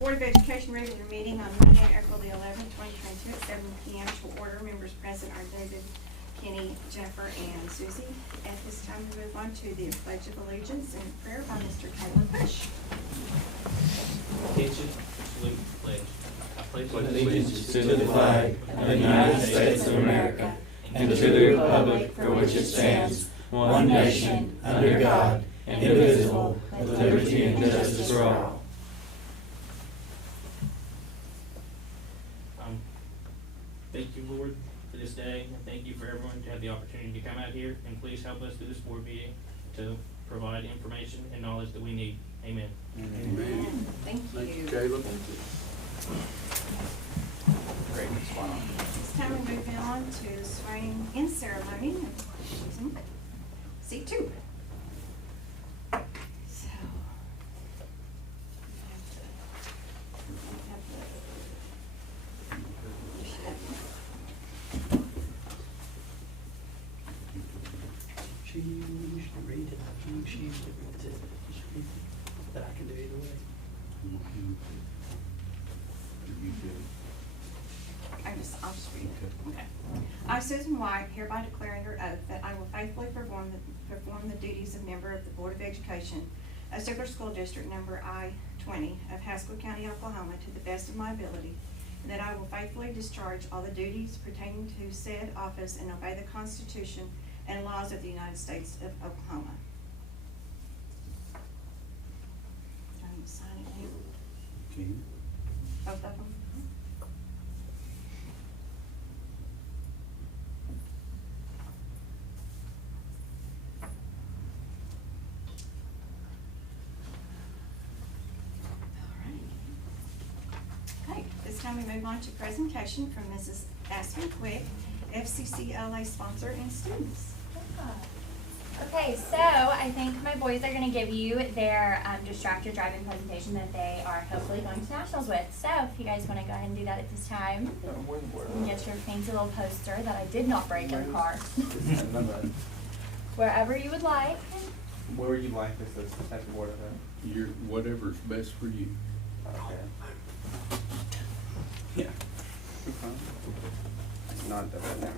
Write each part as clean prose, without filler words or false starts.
Board of Education regular meeting on Monday, April the 11th, 2022 at 7 p.m. to order. Members present are David, Kenny, Jennifer, and Susie. At this time, we move on to the Pledge of Allegiance and prayer by Mr. Caleb Bush. Attention, salute, pledge. I pledge allegiance to the flag of the United States of America and to the republic for which it stands, one nation, under God, indivisible, with liberty and justice for all. Thank you, Lord, for this day, and thank you for everyone to have the opportunity to come out here, and please help us through this board meeting to provide information and knowledge that we need. Amen. Amen. Thank you. Caleb. Great. It's time we move on to swearing in ceremony. C2. So, She used to read it. She used to read it. But I can do either way. I'll just read it. Okay. I, Susan White, hereby declare under oath that I will faithfully perform the duties of member of the Board of Education of Stigler School District Number I-20 of Haskell County, Oklahoma, to the best of my ability, and that I will faithfully discharge all the duties pertaining to said office and obey the Constitution and laws of the United States of Oklahoma. Do I need to sign it here? Both of them? Okay, this time we move on to presentation from Mrs. Aspen Quick, FCCLA sponsor and students. Okay, so I think my boys are going to give you their distracted driving presentation that they are hopefully going to nationals with. So if you guys want to go ahead and do that at this time, and get your fancy little poster that I did not break in the car. Wherever you would like. Where would you like this type of board of Your whatever's best for you. Okay. Yeah. Not that down.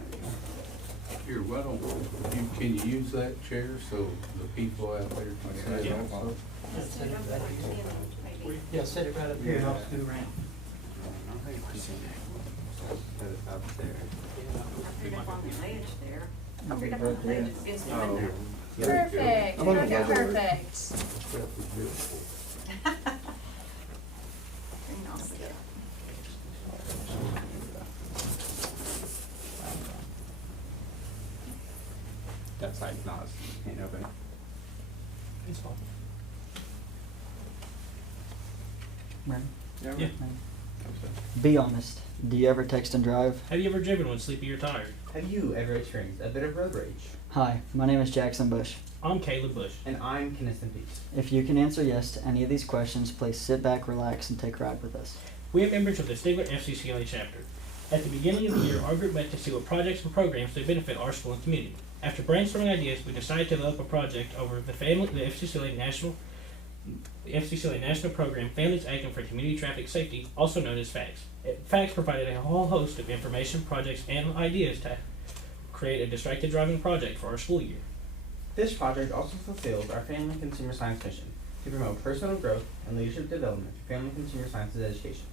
Here, why don't you, can you use that chair so the people out there can see it also? Set it up at the end, maybe. Yeah, set it right up here and I'll scoot around. Set it up there. I'll put it up on the ledge there. I'll put it up on the ledge against the window. Perfect. Okay, perfect. And I'll see it. That side's not, can't open it. It's fine. Right. Yeah. Be honest. Do you ever text and drive? Have you ever driven when sleepy or tired? Have you ever experienced a bit of road rage? Hi, my name is Jackson Bush. I'm Caleb Bush. And I'm Kinnison Peace. If you can answer yes to any of these questions, please sit back, relax, and take a ride with us. We are members of the Stigler FCCLA chapter. At the beginning of the year, our group met to see what projects and programs would benefit our school and community. After brainstorming ideas, we decided to develop a project over the FCCLA National Program, Families Acting for Community Traffic Safety, also known as FACTS. FACTS provided a whole host of information, projects, and ideas to create a distracted driving project for our school year. This project also fulfills our Family Consumer Science mission to promote personal growth and leadership development through family consumer sciences education.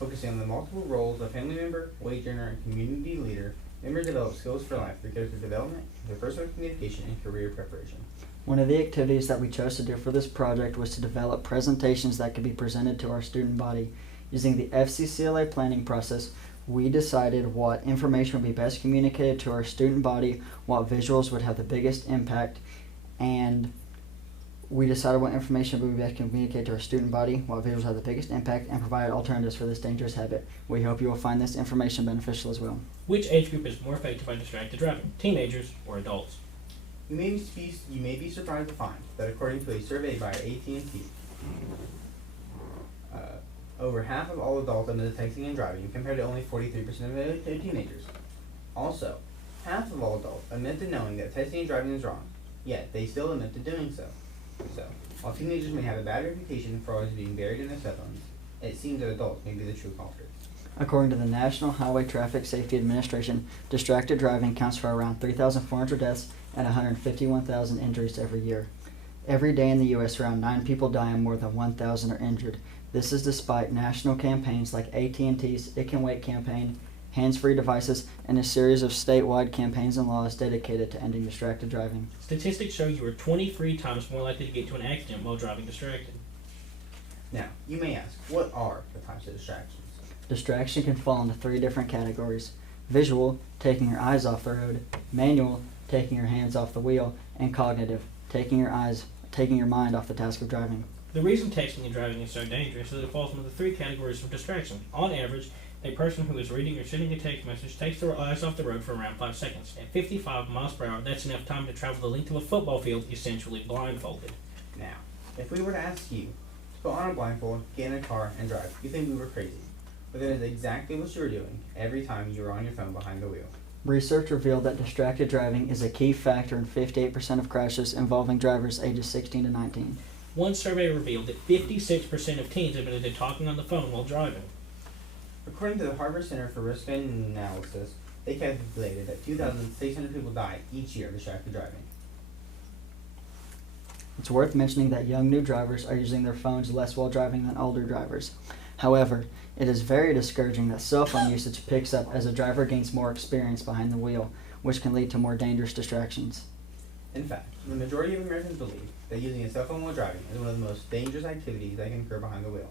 Focusing on the multiple roles of family member, wage earner, and community leader, members develop skills for life through character development, interpersonal communication, and career preparation. One of the activities that we chose to do for this project was to develop presentations that could be presented to our student body. Using the FCCLA planning process, we decided what information would be best communicated to our student body, what visuals would have the biggest impact, and we decided what information would be best communicated to our student body, what visuals have the biggest impact, and provide alternatives for this dangerous habit. We hope you will find this information beneficial as well. Which age group is more affected by distracted driving, teenagers or adults? You may be surprised to find that according to a survey by AT&T, over half of all adults admit to texting and driving, compared to only 43% of teenagers. Also, half of all adults admit to knowing that texting and driving is wrong, yet they still admit to doing so. So, while teenagers may have a bad reputation for always being buried in their cell phones, It seems that adults may be the true culprits. According to the National Highway Traffic Safety Administration, distracted driving accounts for around 3,400 deaths and 151,000 injuries every year. Every day in the U.S., around 9 people die and more than 1,000 are injured. This is despite national campaigns like AT&T's It Can Wait campaign, hands-free devices, and a series of statewide campaigns and laws dedicated to ending distracted driving. Statistics show you are 23 times more likely to get into an accident while driving distracted. Now, you may ask, what are the types of distractions? Distraction can fall into 3 different categories: visual, taking your eyes off the road; manual, taking your hands off the wheel; and cognitive, taking your mind off the task of driving. The reason texting and driving is so dangerous is that it falls into the 3 categories of distraction. On average, a person who is reading or sending a text message takes their eyes off the road for around 5 seconds. At 55 miles per hour, that's enough time to travel the length of a football field, essentially blindfolded. Now, if we were to ask you to put on a blindfold, get in a car, and drive, you think we were crazy. But that is exactly what you were doing every time you were on your phone behind the wheel. Research revealed that distracted driving is a key factor in 58% of crashes involving drivers ages 16 to 19. One survey revealed that 56% of teens admitted to talking on the phone while driving. According to the Harvard Center for Risk Analysis, they calculated that 2,600 people die each year of distracted driving. It's worth mentioning that young new drivers are using their phones less while driving than older drivers. However, it is very discouraging that cell phone usage picks up as a driver gains more experience behind the wheel, which can lead to more dangerous distractions. In fact, the majority of Americans believe that using a cell phone while driving is one of the most dangerous activities that can occur behind the wheel.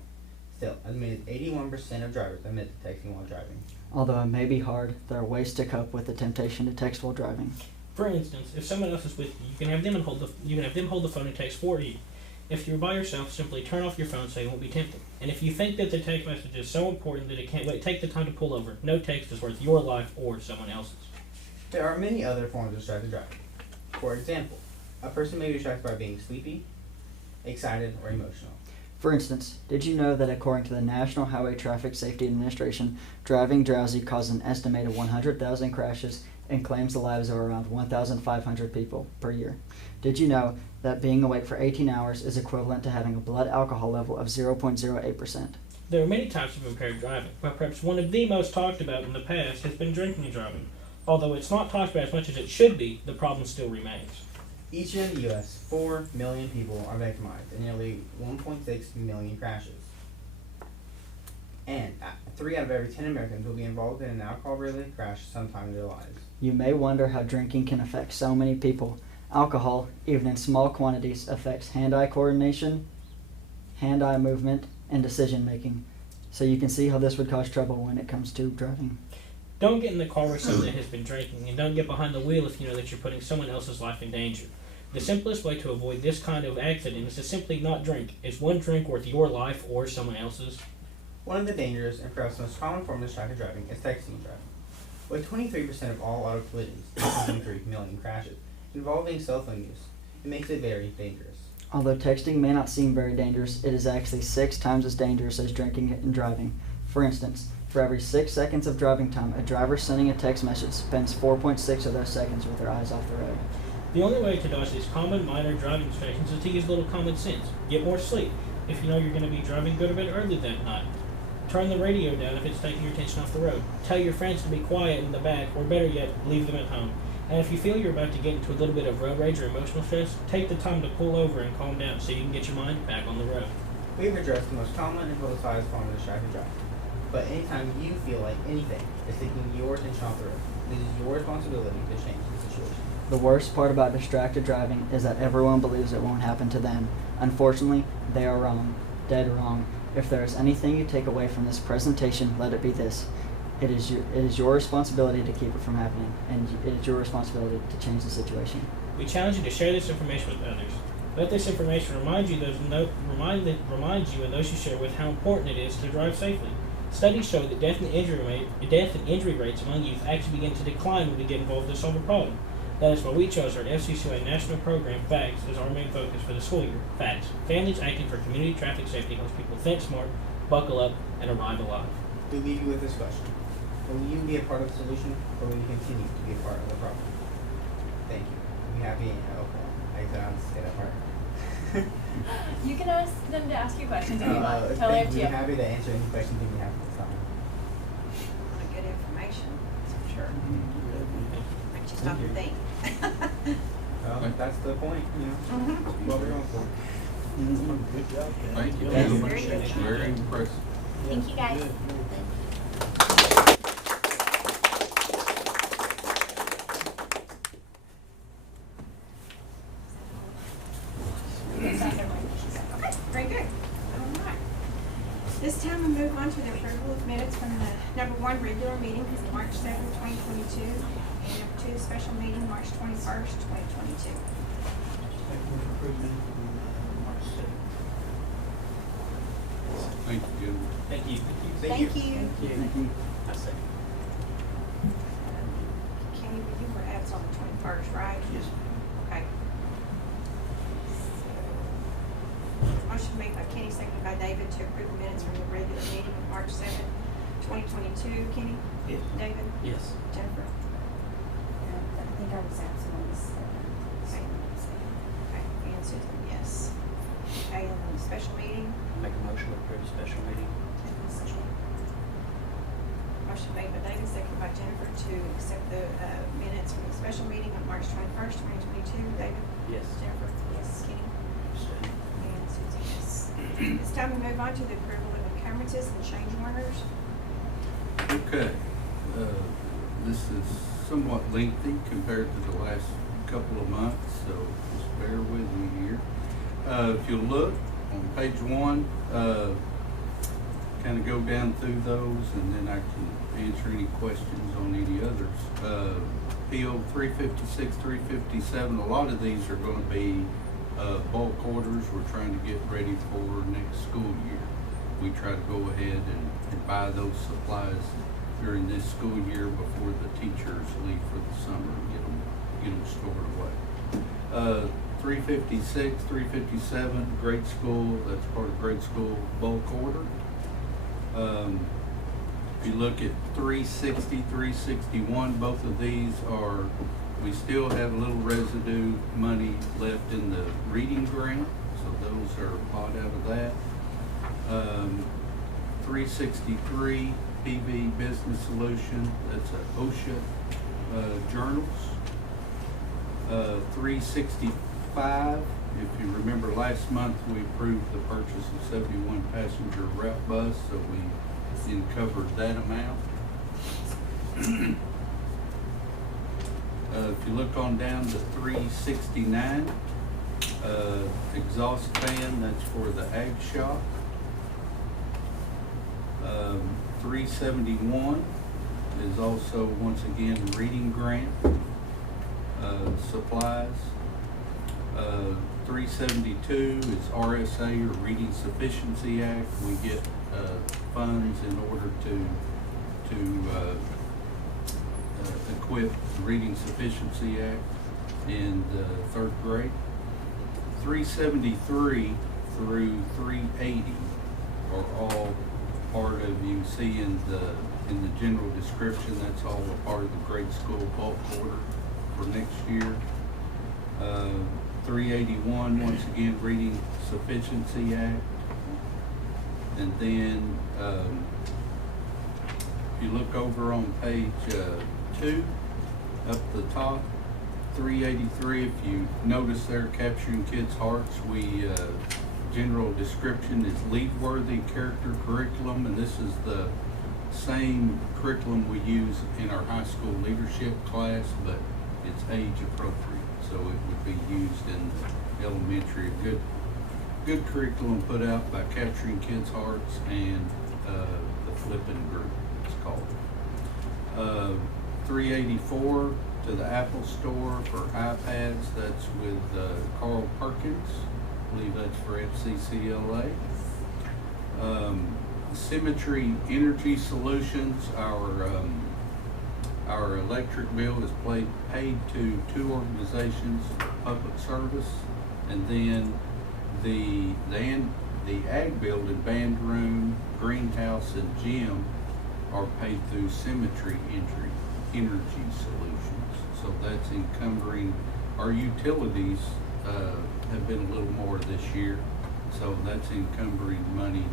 Still, as many as 81% of drivers admit to texting while driving. Although it may be hard, there are ways to cope with the temptation to text while driving. For instance, if someone else is with you, you can have them hold the phone and text for you. If you're by yourself, simply turn off your phone so you won't be tempted. And if you think that the text message is so important that it can't wait, take the time to pull over. No text is worth your life or someone else's. There are many other forms of distracted driving. For example, a person may be distracted by being sleepy, excited, or emotional. For instance, did you know that according to the National Highway Traffic Safety Administration, driving drowsy causes an estimated 100,000 crashes and claims the lives of around 1,500 people per year? Did you know that being awake for 18 hours is equivalent to having a blood alcohol level of 0.08%? There are many types of impaired driving, but perhaps one of the most talked about in the past has been drinking and driving. Although it's not talked about as much as it should be, the problem still remains. Each year in the U.S., 4 million people are victimized in nearly 1.6 million crashes. And 3 out of every 10 Americans will be involved in an alcohol-related crash sometime in their lives. You may wonder how drinking can affect so many people. Alcohol, even in small quantities, affects hand-eye coordination, hand-eye movement, and decision-making. So you can see how this would cause trouble when it comes to driving. Don't get in the car with someone that has been drinking, and don't get behind the wheel if you know that you're putting someone else's life in danger. The simplest way to avoid this kind of accident is to simply not drink. Is one drink worth your life or someone else's? One of the dangerous and perhaps most common forms of distracted driving is texting and driving. With 23% of all auto collisions, 23 million crashes, involving cell phone use, it makes it very dangerous. Although texting may not seem very dangerous, it is actually 6 times as dangerous as drinking and driving. For instance, for every 6 seconds of driving time, a driver sending a text message spends 4.6 of those seconds with their eyes off the road. The only way to dodge these common minor driving distractions is to use a little common sense. Get more sleep. If you know you're going to be driving, go to bed early that night. Turn the radio down if it's taking your attention off the road. Tell your friends to be quiet in the back, or better yet, leave them at home. And if you feel you're about to get into a little bit of road rage or emotional stress, take the time to pull over and calm down so you can get your mind back on the road. We have addressed the most common and publicized form of distracted driving. But anytime you feel like anything is taking your attention off the road, it is your responsibility to change the situation. The worst part about distracted driving is that everyone believes it won't happen to them. Unfortunately, they are wrong. Dead wrong. If there is anything you take away from this presentation, let it be this. It is your responsibility to keep it from happening, and it is your responsibility to change the situation. We challenge you to share this information with others. Let this information remind you and those you share with how important it is to drive safely. Studies show that death and injury rates among youth actually begin to decline when we get involved to solve a problem. That is why we chose our FCCLA national program, FACTS, as our main focus for the school year. FACTS, Families Acting for Community Traffic Safety, helps people think smart, buckle up, and arrive alive. We leave you with this question. Will you be a part of the solution, or will you continue to be a part of the problem? Thank you. Be happy and okay. I said I'll say that part. You can ask them to ask you questions if you want. They'd Totally up to be you. happy to answer any questions you may have at this time. A lot of good information, that's for sure. Makes you stop and think. That's the point, you know, Mhm. what we're going for. Good job. Thank you. That's very good. Very impressive. Thank you guys. Okay, very good. All right. This time we move on to the approval of minutes from the number 1 regular meeting from March 7th, 2022, and number 2 special meeting March 21st, 2022. Thank you, gentlemen. Thank you. Thank you. Thank you. I second. Kenny, you were absent on the 21st, right? Yes. Okay. Motion made by Kenny, seconded by David to approve the minutes from the regular meeting of March 7th, 2022. Kenny? Yes. David? Yes. Jennifer? I think I was absent on this. Okay. Okay, and Susan, yes. Okay, and then the special meeting, Make a motion to approve special meeting. motion made by David, seconded by Jennifer to accept the minutes from the special meeting on March 21st, 2022. David? Yes. Jennifer? Yes. Kenny? And Susie, yes. It's time to move on to the approval of encumbrances and change orders. Okay, this is somewhat lengthy compared to the last couple of months, so just bear with me here. If you look on page 1, kind of go down through those, and then I can answer any questions on any others. PO 356, 357, a lot of these are going to be bulk orders. We're trying to get ready for next school year. We try to go ahead and buy those supplies during this school year before the teachers leave for the summer and get them stored away. 356, 357, grade school, that's part of grade school bulk order. If you look at 360, 361, both of these are, we still have a little residue money left in the reading grant, so those are bought out of that. 363 PV Business Solution, that's a OSHA journals. 365, if you remember last month we approved the purchase of 71 passenger route bus, so we covered that amount. If you look on down to 369, exhaust fan, that's for the ag shop. 371 is also, once again, reading grant, supplies. 372 is RSA, or Reading Sufficiency Act. We get funds in order to equip the Reading Sufficiency Act in the 3rd grade. 373 through 380 are all part of, you see in the general description, that's all a part of the grade school bulk order for next year. 381, once again, Reading Sufficiency Act. And then if you look over on page 2, up the top, 383, if you notice there, Capturing Kids' Hearts, we general description is lead-worthy character curriculum, and this is the same curriculum we use in our high school leadership class, but it's age appropriate, so it would be used in elementary. Good curriculum put out by Capturing Kids' Hearts and the Flippin' Group, it's called. 384 to the Apple Store for iPads, that's with Carl Perkins. I believe that's for FCCLA. Symmetry Energy Solutions, our electric bill is paid to 2 organizations of public service, and then the ag building, band room, greenhouse, and gym are paid through Symmetry Energy Solutions. So that's encumbering our utilities. Have been a little more this year, So that's encumbering money,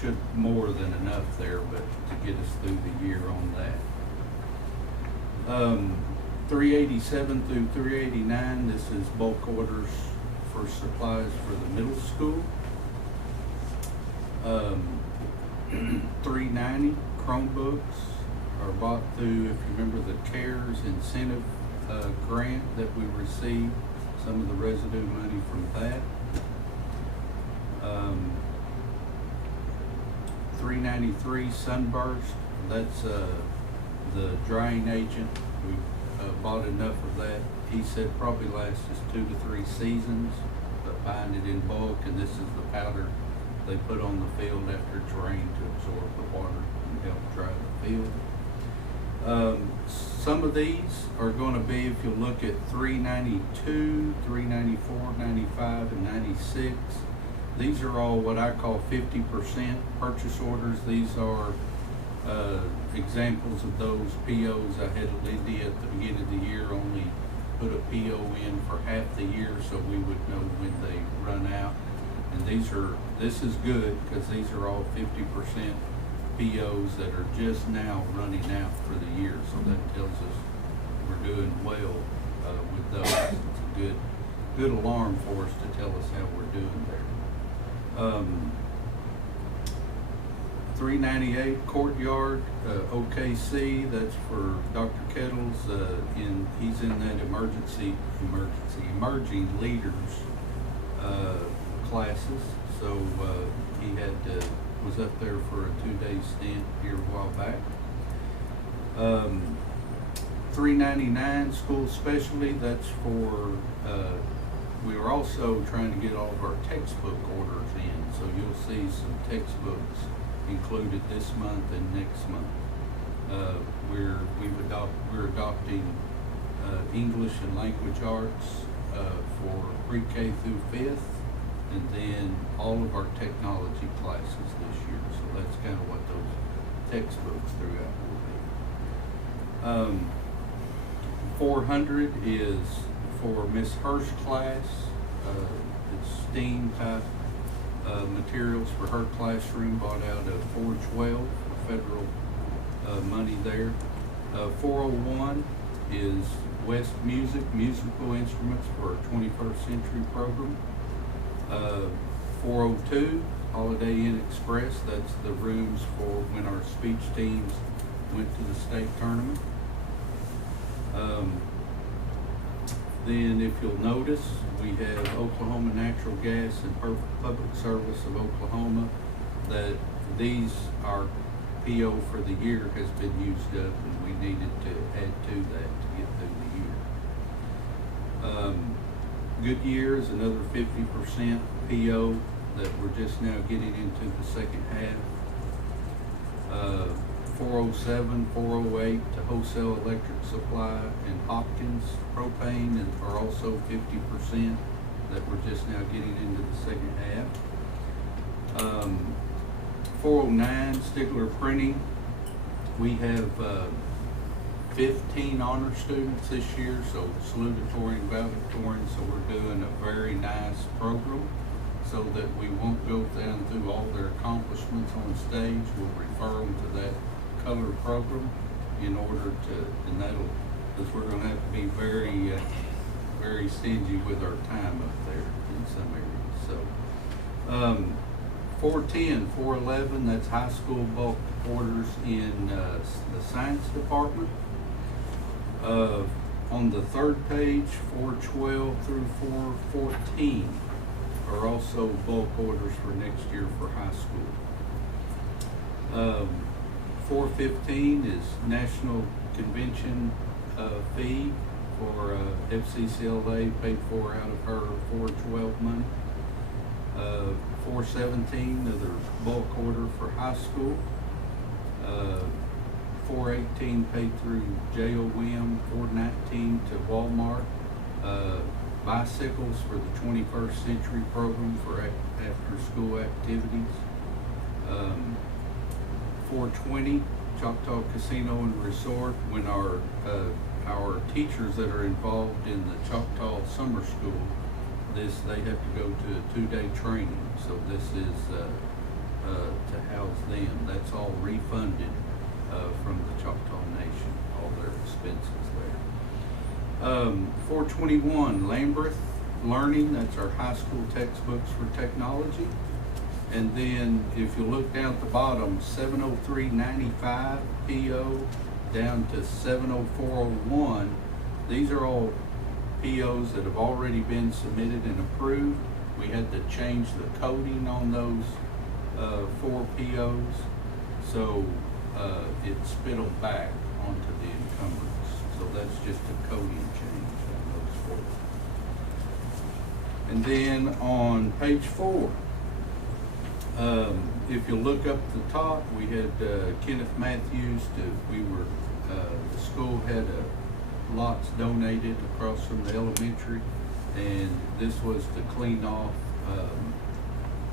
should more than enough there, but to get us through the year on that. 387 through 389, this is bulk orders for supplies for the middle school. 390 Chromebooks are bought through, if you remember, the CARES incentive grant that we received, some of the residue money from that. 393 Sunburst, that's the drying agent. We bought enough of that. He said probably lasts us 2 to 3 seasons, but buying it in bulk, and this is the powder they put on the field after it's rained to absorb the water and help dry the field. Some of these are going to be, if you look at 392, 394, 95, and 96, these are all what I call 50% purchase orders. These are examples of those POs. I had Lindy at the beginning of the year only put a PO in for half the year so we would know when they run out. And this is good because these are all 50% POs that are just now running out for the year. So that tells us we're doing well with those. It's a good alarm for us to tell us how we're doing there. 398 Courtyard, OKC, that's for Dr. Kettles. He's in that emerging leaders classes. So he was up there for a 2-day stint here a while back. 399 School Specialty, that's for, we were also trying to get all of our textbook orders in. So you'll see some textbooks included this month and next month. We're adopting English and language arts for pre-K through 5th, and then all of our technology classes this year. So that's kind of what those textbooks throughout will be. 400 is for Miss Hirsch's class. It's STEAM type materials for her classroom, bought out of 412, federal money there. 401 is West musical instruments for our 21st century program. 402, Holiday Inn Express, that's the rooms for when our speech teams went to the state tournament. Then if you'll notice, we have Oklahoma Natural Gas and Public Service of Oklahoma, that these, our PO for the year has been used up, and we needed to add to that to get through the year. Goodyear is another 50% PO that we're just now getting into the second half. 407, 408 to Wholesale Electric Supply and Hopkins Propane are also 50% that we're just now getting into the second half. 409 Stigler Printing. We have 15 honor students this year, so salutatory and valedictorian, so we're doing a very nice program so that we won't go down through all their accomplishments on stage. We'll refer them to that color program in order to, and that'll, because we're going to have to be very, very stingy with our time up there in some areas. So 410, 411, that's high school bulk orders in the science department. On the third page, 412 through 414 are also bulk orders for next year for high school. 415 is National Convention fee for FCCLA, paid for out of her 412 money. 417, another bulk order for high school. 418 paid through JOM. 419 to Walmart. Bicycles for the 21st century program for after school activities. 420 Choctaw Casino and Resort, when our teachers that are involved in the Choctaw Summer School they have to go to a 2-day training, so this is to house them. That's all refunded from the Choctaw Nation, all their expenses there. 421, Lambeth Learning, that's our high school textbooks for technology. And then if you look down at the bottom, 703.95 PO down to 704.01, these are all POs that have already been submitted and approved. We had to change the coding on those 4 POs, so it spit them back onto the encumbrance. So that's just a coding change on those 4. And then on page 4, if you look up at the top, we had Kenneth Matthews. The school had lots donated across from the elementary, and this was to clean off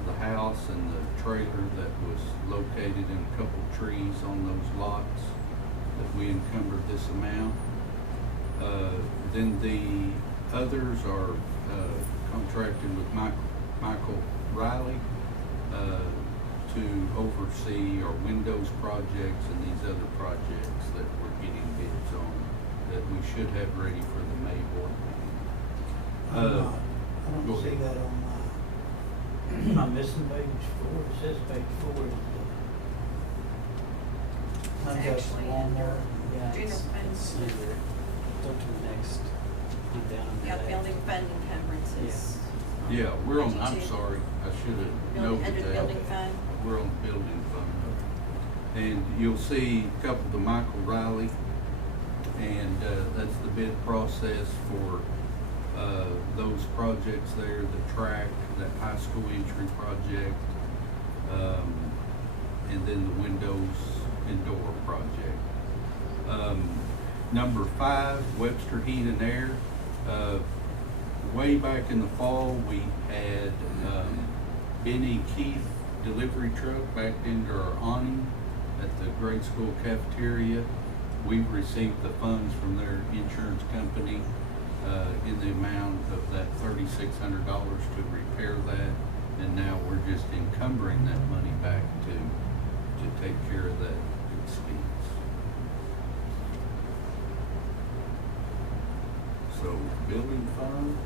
the house and the trailer that was located in a couple trees on those lots that we encumbered this amount. Then the others are contracted with Michael Riley to oversee our windows projects and these other projects that we're getting bids on that we should have ready for the May board meeting. I Go don't see ahead. that on my, I'm missing page 4. It says page 4 is the. It's actually under general fund. Go to the next, down under Yeah, that. building fund encumbrances. Yeah, we're on, I'm 52. sorry, I should have Building, noted under the that. building fund. We're on the building fund. And you'll see a couple to Michael Riley, and that's the bid process for those projects there, the track, that high school entry project, and then the windows and door project. Number 5, Webster Heat and Air. Way back in the fall, we had Benny Keith delivery truck backed into our awning at the grade school cafeteria. We've received the funds from their insurance company in the amount of that $3,600 to repair that, and now we're just encumbering that money back to take care of that expense. So building fund.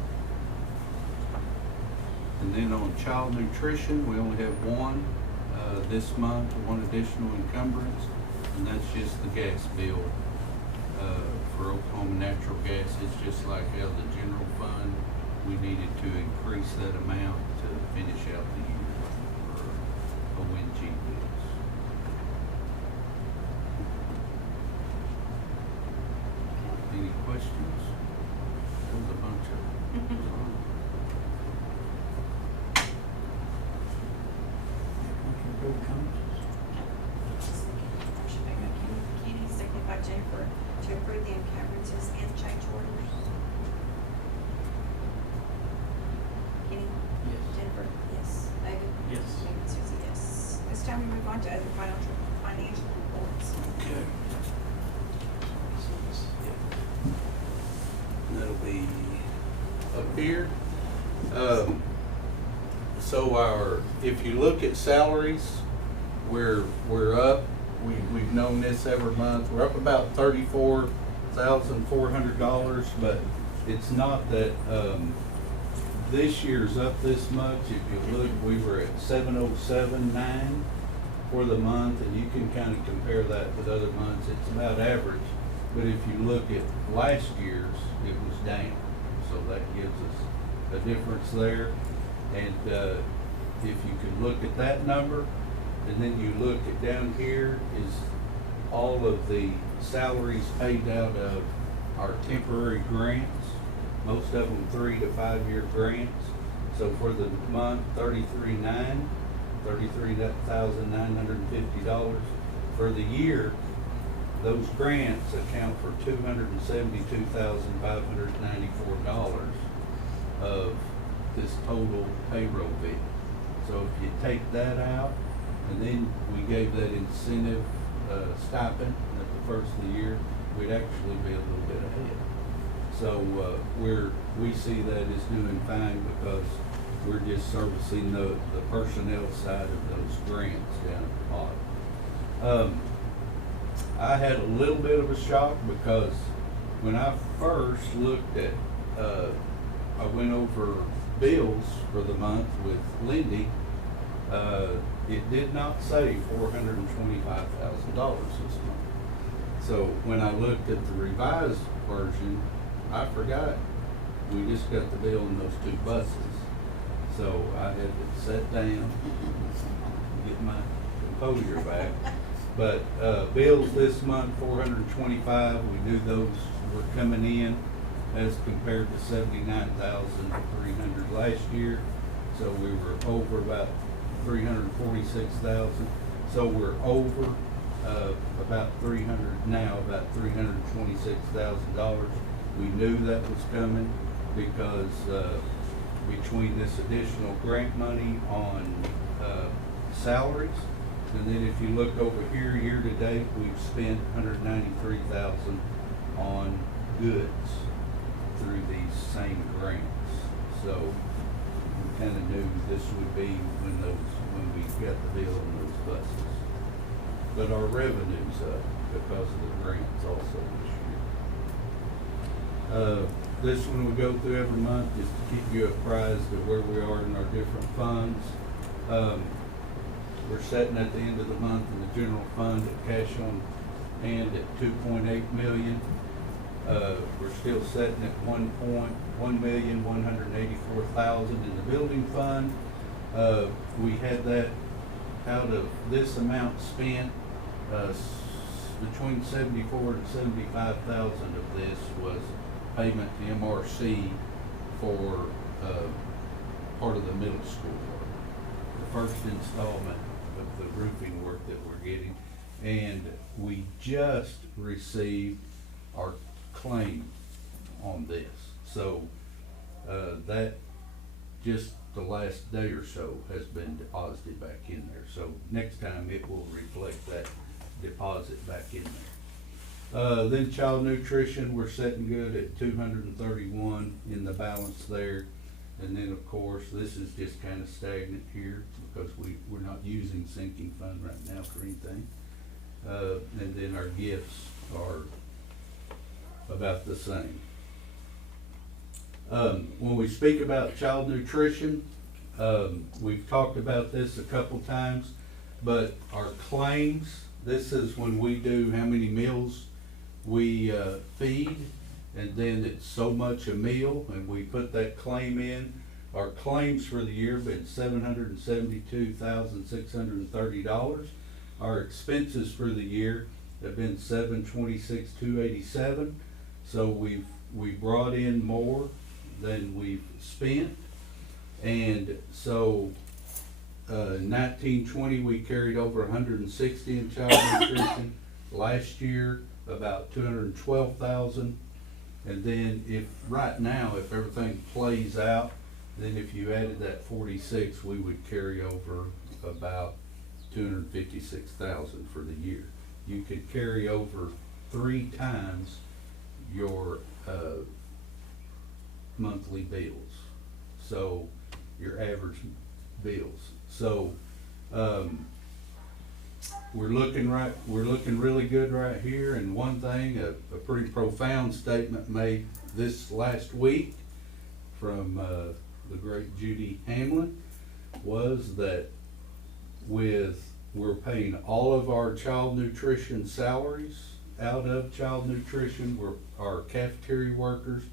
And then on child nutrition, we only have one this month, one additional encumbrance, and that's just the gas bill for Oklahoma Natural Gas. It's just like out of the general fund, we needed to increase that amount to finish out the year for ONG bills. Any questions? There was a bunch of Motion made by Kenny, seconded by Jennifer, to approve the encumbrances and change orders. Kenny? Yes. Jennifer? Yes. David? Yes. And Susie, yes. This time we move on to other financial reports. Okay. That'll be up here. So if you look at salaries, we're up. We've known this every month. We're up about $34,400, but it's not that this year's up this much. If you look, we were at 707.9 for the month, and you can kind of compare that with other months. It's about average. But if you look at last year's, it was down. So that gives us a difference there. And if you could look at that number, and then you look at down here is all of the salaries paid out of our temporary grants, most of them 3 to 5 year grants. So for the month, $33,950. For the year, those grants account for $272,594 of this total payroll bill. So if you take that out, and then we gave that incentive stipend at the first of the year, we'd actually be a little bit ahead. So, we see that as doing fine because we're just servicing the personnel side of those grants down at the bottom. I had a little bit of a shock because when I first looked at, I went over bills for the month with Lindy, it did not say $425,000 this month. So when I looked at the revised version, I forgot we just got the bill in those two buses. So I had to sit down, get my composure back. But bills this month, 425. We knew those were coming in as compared to 79,300 last year. So we were over about 346,000. So we're over about 300 now, about $326,000. We knew that was coming because between this additional grant money on salaries, and then if you look over here, year to date, we've spent $193,000 on goods through these same grants. So we kind of knew this would be when we got the bill on those buses. But our revenue's up because of the grants also this year. This one we go through every month just to keep you apprised of where we are in our different funds. We're sitting at the end of the month in the general fund at cash on hand at $2.8 million. We're still sitting at $1,184,000 in the building fund. We had that out of this amount spent, between 74 and 75,000 of this was payment to MRC for part of the middle school work, the first installment of the roofing work that we're getting, and we just received our claim on this. So that just the last day or so has been deposited back in there. So next time it will reflect that deposit back in there. Then child nutrition, we're sitting good at 231 in the balance there. And then of course, this is just kind of stagnant here because we're not using sinking fund right now for anything. And then our gifts are about the same. When we speak about child nutrition, we've talked about this a couple times, but our claims, this is when we do how many meals we feed, and then it's so much a meal, and we put that claim in. Our claims for the year have been $772,630. Our expenses for the year have been $726,287. So we brought in more than we've spent, and so 1920 we carried over 160 in child nutrition. Last year about 212,000, and then if everything plays out, then if you added that 46, we would carry over about 256,000 for the year. You could carry over 3 times your monthly bills, so your average bills. So we're looking really good right here. And one thing, a pretty profound statement made this last week from the great Judy Hamlin was that we're paying all of our child nutrition salaries out of child nutrition. Our cafeteria workers,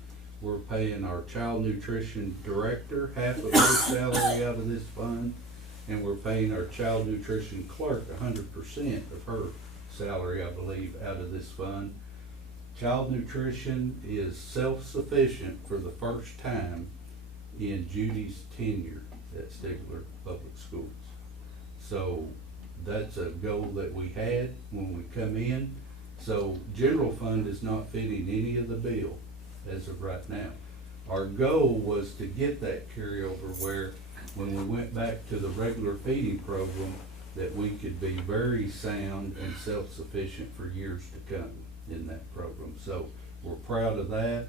we're paying our child nutrition director half of her salary out of this fund, and we're paying our child nutrition clerk 100% of her salary, I believe, out of this fund. Child nutrition is self-sufficient for the first time in Judy's tenure at Stigler Public Schools. So that's a goal that we had when we come in. So general fund is not fitting any of the bill as of right now. Our goal was to get that carryover where when we went back to the regular feeding program, that we could be very sound and self-sufficient for years to come in that program. So we're proud of that.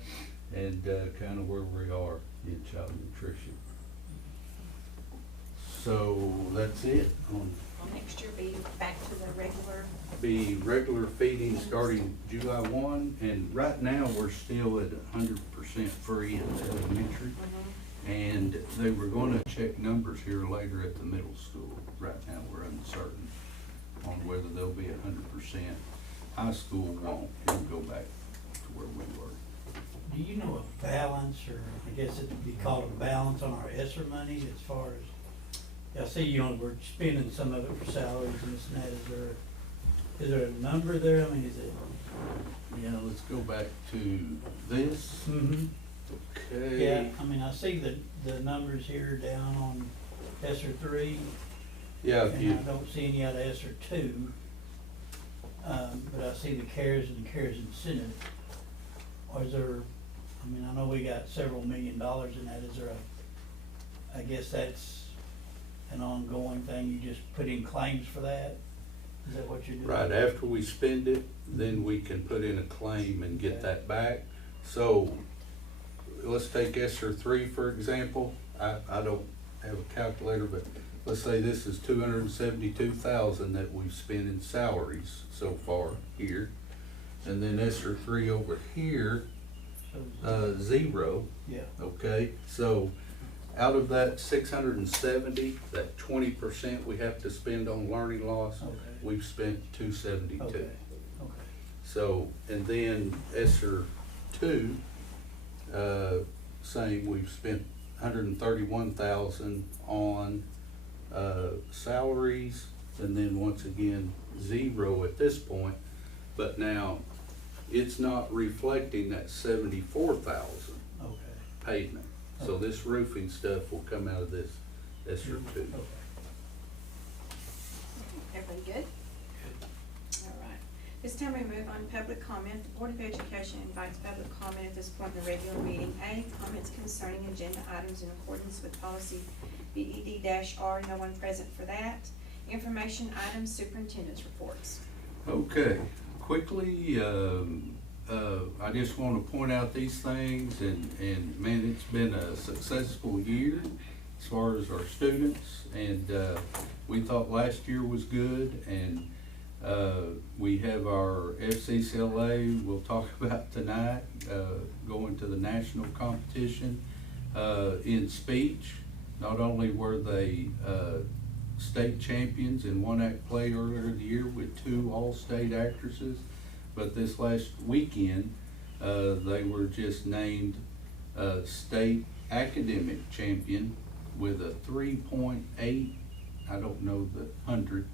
and kind of where we are in child nutrition. So that's it. Will next year be back to the regular? Be regular feeding starting July 1, and right now we're still at 100% free in the elementary. And they were going to check numbers here later at the middle school. Right now we're uncertain on whether they'll be 100%. High school won't. It'll go back to where we were. Do you know a balance, or I guess it'd be called a balance on our ESSER money as far as, I see, you know, we're spending some of it for salaries and this and that. Is there a number there? I mean, is it? Yeah, let's go back to this. Mm-hmm. Okay. Yeah, I mean, I see the numbers here down on ESSER 3. Yeah, if And you, I don't see any out of ESSER 2. But I see the CARES and CARES incentive. Or is there, I mean, I know we got several $1 million in that. Is there I guess that's an ongoing thing, you just put in claims for that? Is that what you're doing? right after we spend it, then we can put in a claim and get that back. So let's take ESSER 3 for example. I don't have a calculator, but let's say this is $272,000 that we've spent in salaries so far here. And then ESSER 3 over here, So, 0. yeah. Okay, so out of that 670, that 20% we have to spend on learning loss, Okay. we've spent 272. Okay. Okay. So, and then ESSER 2, same, we've spent 131,000 on salaries, and then once again 0 at this point. But now it's not reflecting that 74,000 Okay. payment. So this roofing stuff will come out of this ESSER 2. Okay. Everybody good? All right. This time we move on to public comment. The Board of Education invites public comment at this point in the regular meeting. A, comments concerning agenda items in accordance with policy BED-R. No one present for that. Information items, superintendent's reports. Okay, quickly, I just want to point out these things, and man, it's been a successful year as far as our students, and we thought last year was good, and we have our FCCLA we'll talk about tonight, going to the national competition in speech. Not only were they state champions in one act play earlier in the year with 2 all-state actresses, but this last weekend they were just named state academic champion with a 3.8, I don't know the 100,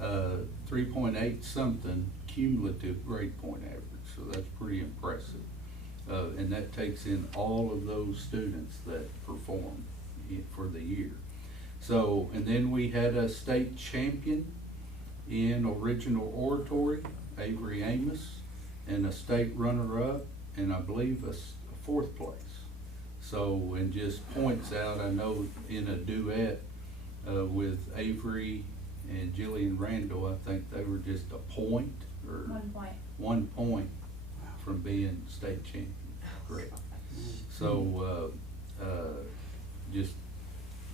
3.8 something cumulative grade point average, so that's pretty impressive. And that takes in all of those students that performed for the year. So, and then we had a state champion in original oratory, Avery Amos, and a state runner-up, and I believe a 4th place. So, and just points out, I know in a duet with Avery and Jillian Randall, I think they were just a point, or 1 point. 1 point from being state champion. Correct. So, just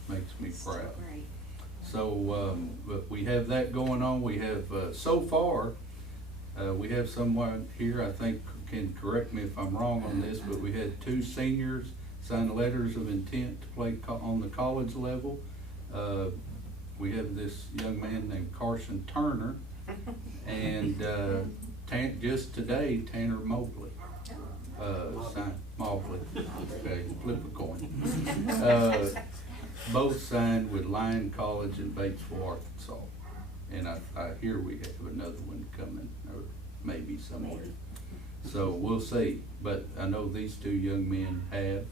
makes me proud. Great. So, but we have that going on. We have, so far, we have someone here, I think can correct me if I'm wrong on this, but we had 2 seniors sign letters of intent to play on the college level. We have this young man named Carson Turner, and just today, Tanner Mobley. Mobley, okay, flip a coin. Both signed with Lyon College in Batesville, Arkansas. And I hear we have another one coming, or maybe somewhere. So we'll see, but I know these 2 young men have.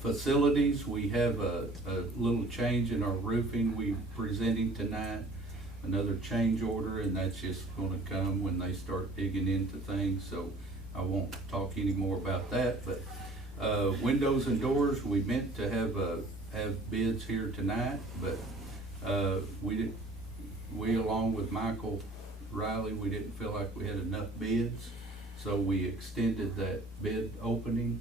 Facilities, we have a little change in our roofing we're presenting tonight. Another change order, and that's just gonna come when they start digging into things, so I won't talk any more about that, but windows and doors, we meant to have bids here tonight, but we along with Michael Riley, we didn't feel like we had enough bids, So we extended that bid opening.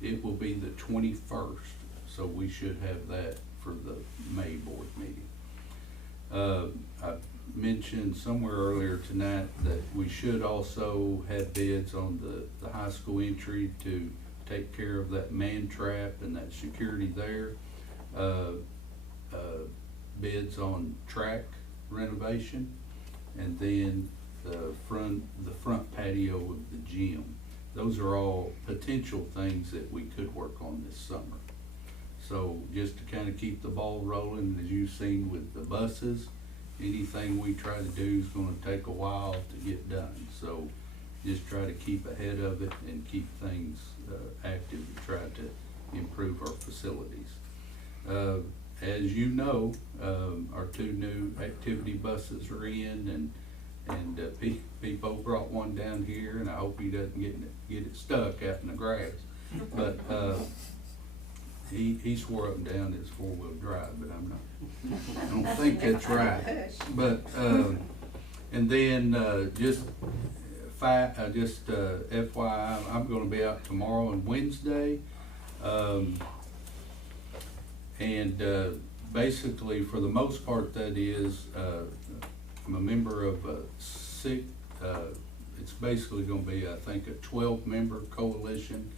It will be the 21st, so we should have that for the May board meeting. I mentioned somewhere earlier tonight that we should also have bids on the high school entry to take care of that man trap and that security there. Bids on track renovation, and then the front patio of the gym. Those are all potential things that we could work on this summer. So just to kind of keep the ball rolling, as you've seen with the buses, anything we try to do is going to take a while to get done. So just try to keep ahead of it and keep things active to try to improve our facilities. As you know, our 2 new activity buses are in, and Peepo brought one down here, and I hope he doesn't get it stuck out in the grass. But he swore up and down it's 4-wheel drive, but I don't think that's right. But and then just FYI, I'm going to be out tomorrow and Wednesday, and basically for the most part that is I'm a member of it's basically going to be, I think, a 12-member coalition.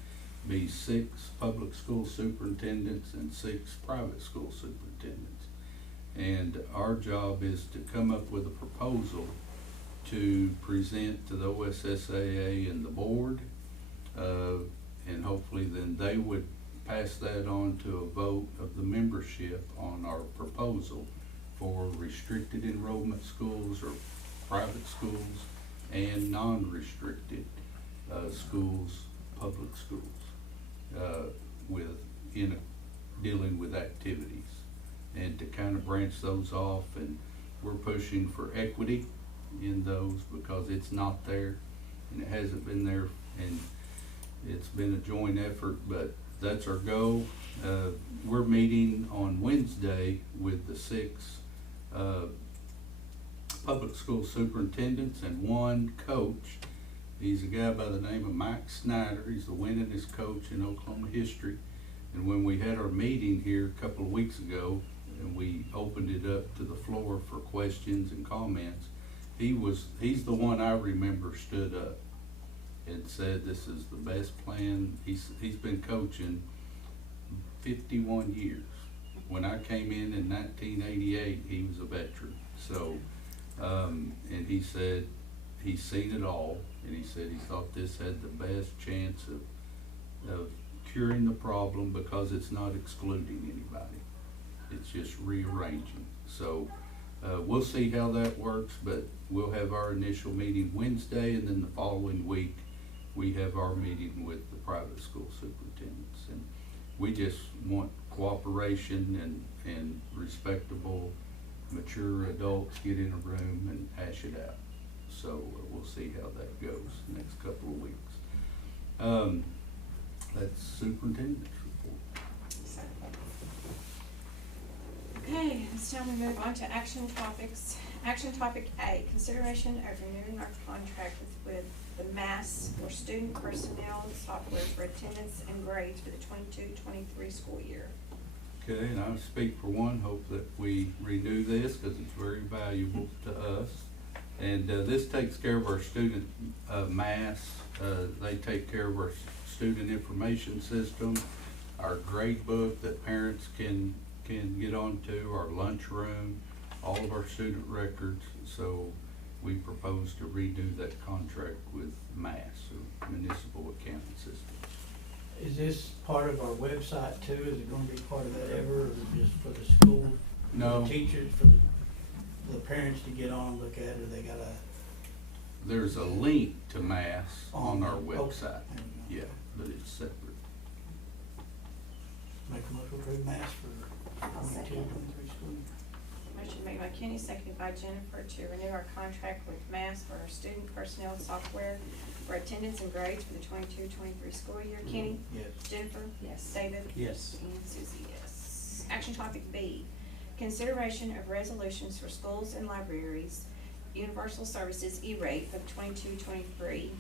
Be 6 public school superintendents and 6 private school superintendents. And our job is to come up with a proposal to present to the OSSAA and the board, and hopefully then they would pass that on to a vote of the membership on our proposal for restricted enrollment schools or private schools and non-restricted schools, public schools, dealing with activities, and to kind of branch those off. And we're pushing for equity in those because it's not there and it hasn't been there, and it's been a joint effort, but that's our goal. We're meeting on Wednesday with the 6 public school superintendents and 1 coach. He's a guy by the name of Mike Snyder. He's the winningest coach in Oklahoma history. And when we had our meeting here a couple of weeks ago and we opened it up to the floor for questions and comments, he's the one I remember stood up and said this is the best plan. He's been coaching 51 years. When I came in 1988, he was a veteran. So, and he said he's seen it all, and he said he thought this had the best chance of curing the problem because it's not excluding anybody. It's just rearranging. So we'll see how that works, but we'll have our initial meeting Wednesday, and then the following week we have our meeting with the private school superintendents. And we just want cooperation and respectable, mature adults get in a room and hash it out. So we'll see how that goes the next couple of weeks. That's superintendent's report. Okay, this time we move on to action topics. Action topic A, consideration of renewing our contract with the MAS for student personnel software for attendance and grades for the 22-23 school year. Okay, and I'll speak for one, hope that we renew this because it's very valuable to us. And this takes care of our student MAS. They take care of our student information system, our grade book that parents can get onto, our lunchroom, all of our student records. So we propose to redo that contract with MAS, or Municipal Accounting System. Is this part of our website too? Is it gonna be part of that ever, or is it just for the school? No. For the teachers, for the parents to get on and look at it, or they gotta? There's a link to MAS on our website. Okay. Yeah, but it's separate. Make a motion to approve MAS for 22, 23 school year. Motion made by Kenny, seconded by Jennifer to renew our contract with MAS for our student personnel software for attendance and grades for the 22-23 school year. Kenny? Yes. Jennifer? Yes. David? Yes. And Susie, yes. Action topic B, consideration of resolutions for schools and libraries Universal Services E-rate for the 22-23.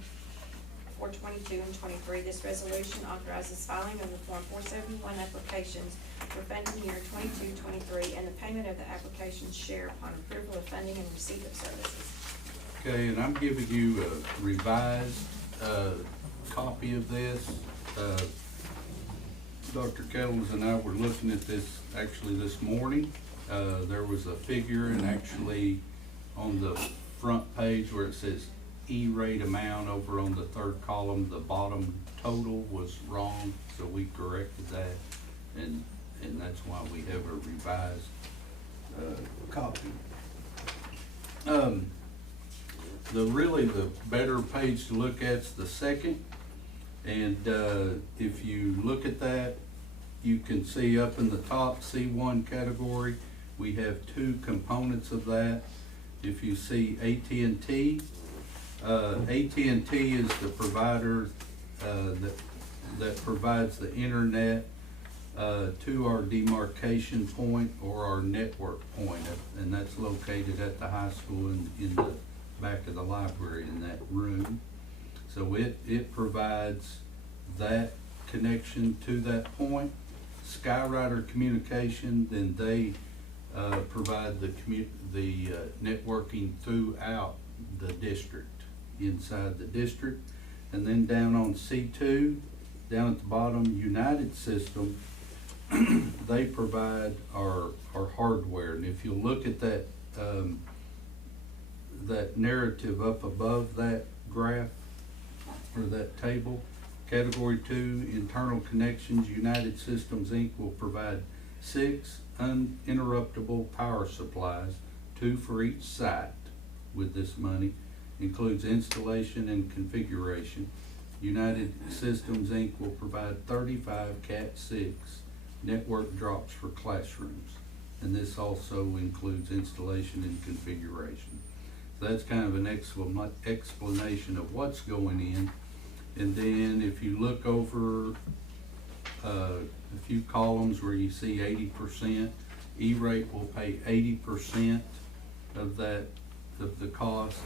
For 22 and 23, this resolution authorizes filing of the Form 471 applications for funding year 22-23 and the payment of the application's share upon approval of funding and receipt of services. Okay, and I'm giving you a revised, copy of this. Dr. Kettles and I were looking at this actually this morning. There was a figure, and actually on the front page where it says E-rate amount over on the third column, the bottom total was wrong, so we corrected that, and that's why we have a revised copy. The better page to look at's the second, and if you look at that, you can see up in the top C1 category, we have two components of that. If you see AT&T, AT&T is the provider that provides the internet to our demarcation point or our network point, and that's located at the high school in the back of the library in that room. So it provides that connection to that point. Skyrider Communication, then they provide the networking throughout the district, inside the district. And then down on C2, down at the bottom, United System, they provide our hardware. And if you look at that that narrative up above that graph or that table, Category 2, Internal Connections, United Systems Inc. will provide 6 uninterruptible power supplies, 2 for each site with this money. Includes installation and configuration. United Systems Inc. will provide 35 Cat6 network drops for classrooms. And this also includes installation and configuration. So that's kind of an explanation of what's going in. And then if you look over a few columns where you see 80%, E-rate will pay 80% of that, of the cost,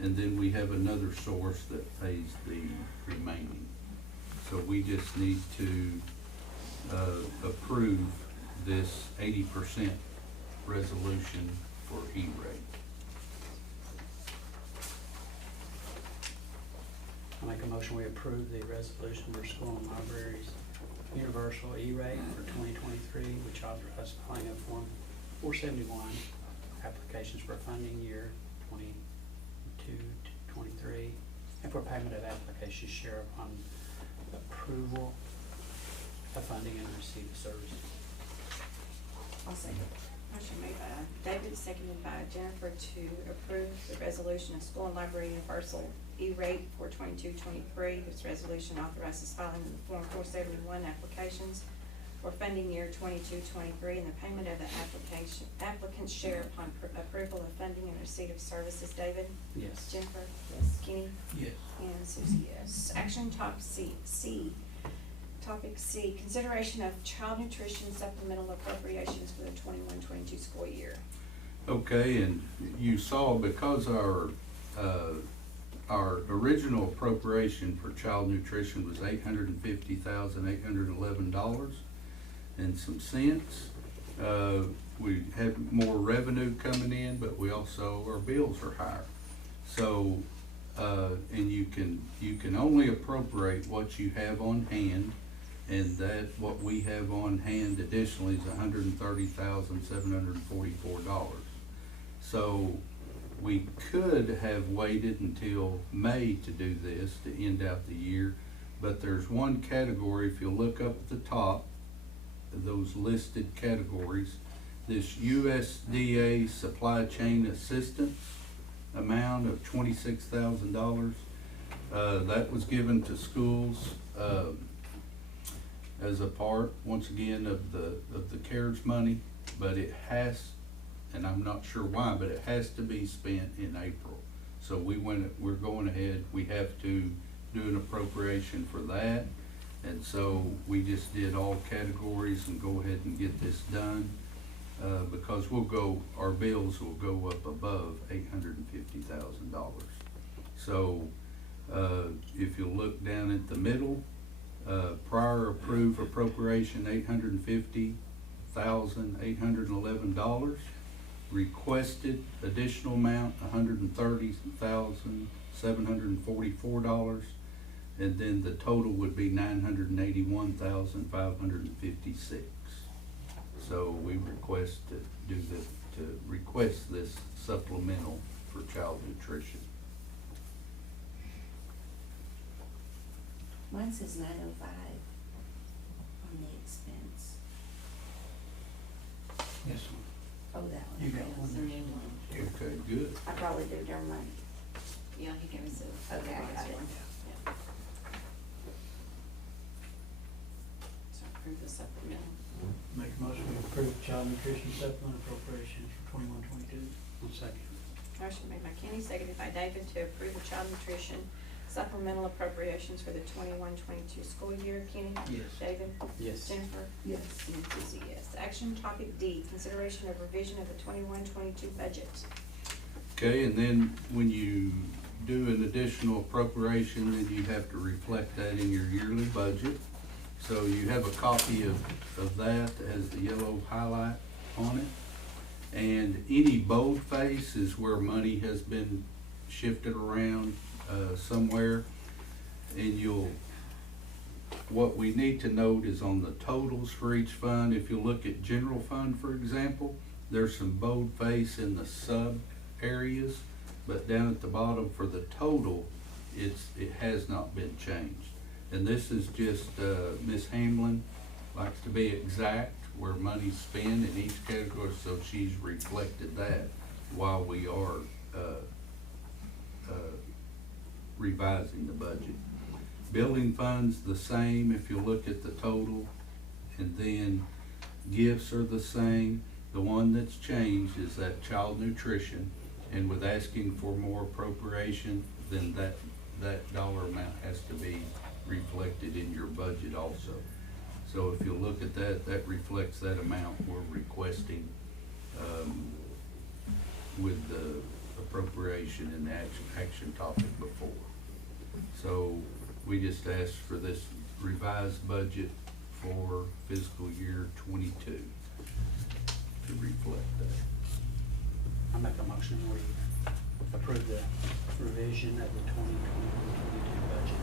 and then we have another source that pays the remaining. So we just need to approve this 80% resolution for E-rate. I make a motion we approve the resolution for school and libraries universal E-rate for 2023, which authorizes filing of Form 471 applications for funding year 22-23 and for payment of application share upon approval of funding and receipt of services. I'll second. Motion made by David, seconded by Jennifer to approve the resolution of school and library universal E-rate for 22-23. This resolution authorizes filing of the Form 471 applications for funding year 22-23 and the payment of the applicant's share upon approval of funding and receipt of services. David? Yes. Jennifer? Yes. Kenny? Yes. And Susie, yes. Action Topic C, consideration of child nutrition supplemental appropriations for the 21-22 school year. Okay, and you saw because our original appropriation for child nutrition was $850,811 and some cents. We had more revenue coming in, but we also, our bills are higher. So, and you can only appropriate what you have on hand, and that what we have on hand additionally is $130,744. So we could have waited until May to do this, to end out the year, but there's one category, if you look up at the top, those listed categories, this USDA supply chain assistance amount of $26,000, that was given to schools as a part, once again, of the CARES money, but it has, and I'm not sure why, but it has to be spent in April. So we're going ahead, we have to do an appropriation for that. And so we just did all categories and go ahead and get this done. because our bills will go up above $850,000. So, if you look down at the middle, prior approved appropriation $850,811, requested additional amount $130,744, and then the total would be $981,556. So we request to request this supplemental for child nutrition. Mine says 905 on the expense. Yes, Oh, that one. You got That's one the there. new one. Okay, good. I probably do, never mind. Yeah, he gave us a. Okay, I got it. Yeah. So approve the supplemental. make a motion we approve child nutrition supplement appropriations for 21-22. One second. Motion made by Kenny, seconded by David to approve the child nutrition supplemental appropriations for the 21-22 school year. Kenny? Yes. David? Yes. Jennifer? Yes. And Susie, yes. Action topic D, consideration of revision of the 21-22 budget. Okay, and then when you do an additional appropriation, then you have to reflect that in your yearly budget. So you have a copy of that that has the yellow highlight on it. And any boldface is where money has been shifted around somewhere. And what we need to note is on the totals for each fund. If you look at general fund, for example, there's some boldface in the sub areas, but down at the bottom for the total, it has not been changed. And this is just Ms. Hamlin likes to be exact where money's spent in each category, so she's reflected that while we are revising the budget. Building funds the same if you look at the total, and then gifts are the same. The one that's changed is that child nutrition, and with asking for more appropriation, then that dollar amount has to be reflected in your budget also. So if you look at that, that reflects that amount we're requesting with the appropriation and the action topic before. So we just asked for this revised budget for fiscal year 22 to reflect that. I make a motion we approve the revision of the 2021-22 budget.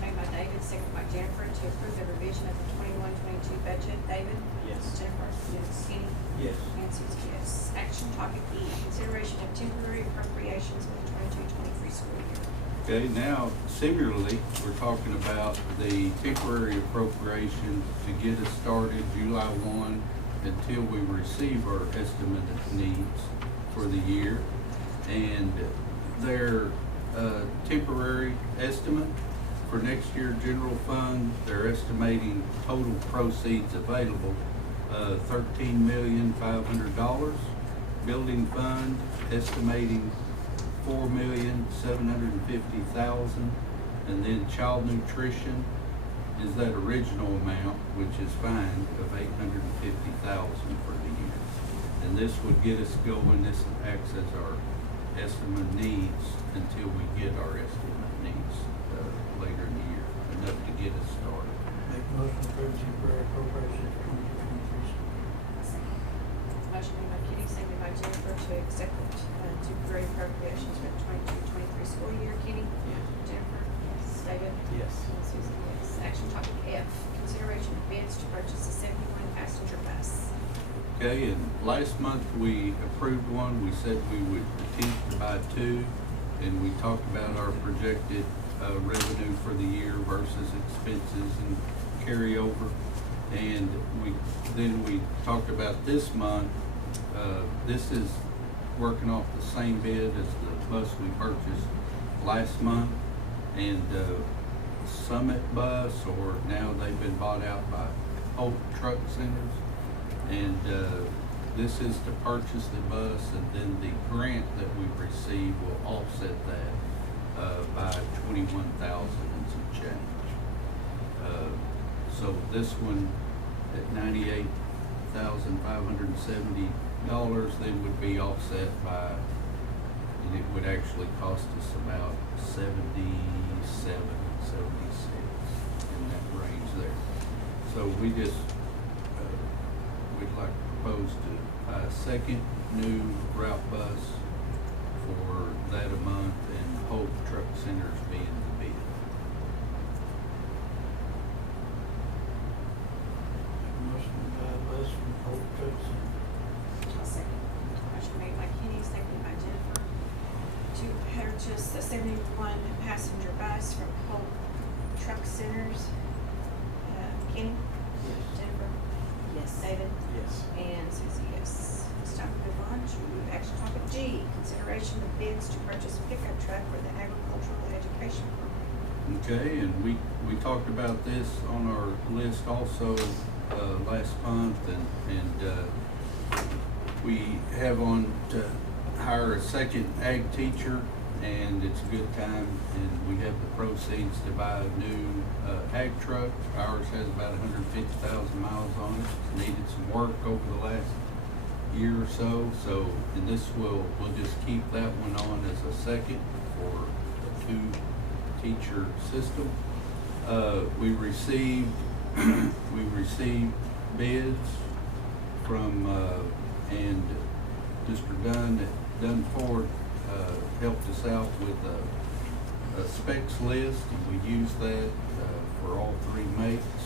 Made by David, seconded by Jennifer to approve the revision of the 21-22 budget. David? Yes. Jennifer? Yes. Kenny? Yes. And Susie, yes. Action topic E, consideration of temporary appropriations for the 22-23 school year. Okay, now similarly, we're talking about the temporary appropriation to get us started July 1 until we receive our estimated needs for the year. And their temporary estimate for next year general fund, they're estimating total proceeds available $13,500,000. Building fund estimating $4,750,000, and then child nutrition is that original amount, which is fine, of $850,000 for the year. And this would get us going. This acts as our estimate needs until we get our estimate needs later in the year, enough to get us started. Make a motion to approve temporary appropriations for 22-23. Motion made by Kenny, seconded by Jennifer to accept the temporary appropriations for the 22-23 school year. Kenny? Yes. Jennifer? Yes. David? Yes. And Susie, yes. Action topic F, consideration of bids to purchase a 71-passenger bus. Okay, and last month we approved one. We said we would attempt to buy two, and we talked about our projected revenue for the year versus expenses and carryover. And then we talked about this month. This is working off the same bid as the bus we purchased last month, and Summit Bus, or now they've been bought out by Hope Truck Centers. And this is to purchase the bus, and then the grant that we receive will offset that by $21,000 and some change. So this one at $98,000 $8,570, then would be offset by, and it would actually cost us about 76 in that range there. So we just, we'd like to propose to buy a second new route bus for that a month, and Hope Truck Centers being the bid. Motion to buy a bus from Hope Truck Center. I'll second. Motion made by Kenny, seconded by Jennifer, to purchase a 71 passenger bus from Hope Truck Centers. Kenny? Yes. Jennifer? Yes. David? Yes. And Susie, yes. It's time to move on to action topic G, consideration of bids to purchase a pickup truck for the agricultural education program. Okay, and we talked about this on our list also last month, and we have on to hire a second ag teacher, and it's a good time, and we have the proceeds to buy a new ag truck. Ours has about 150,000 miles on it. It's needed some work over the last year or so, and this we'll just keep that one on as a second for a two-teacher system. We received bids from and Mr. Dunn at Dunn Ford helped us out with a specs list, and we used that for all three makes.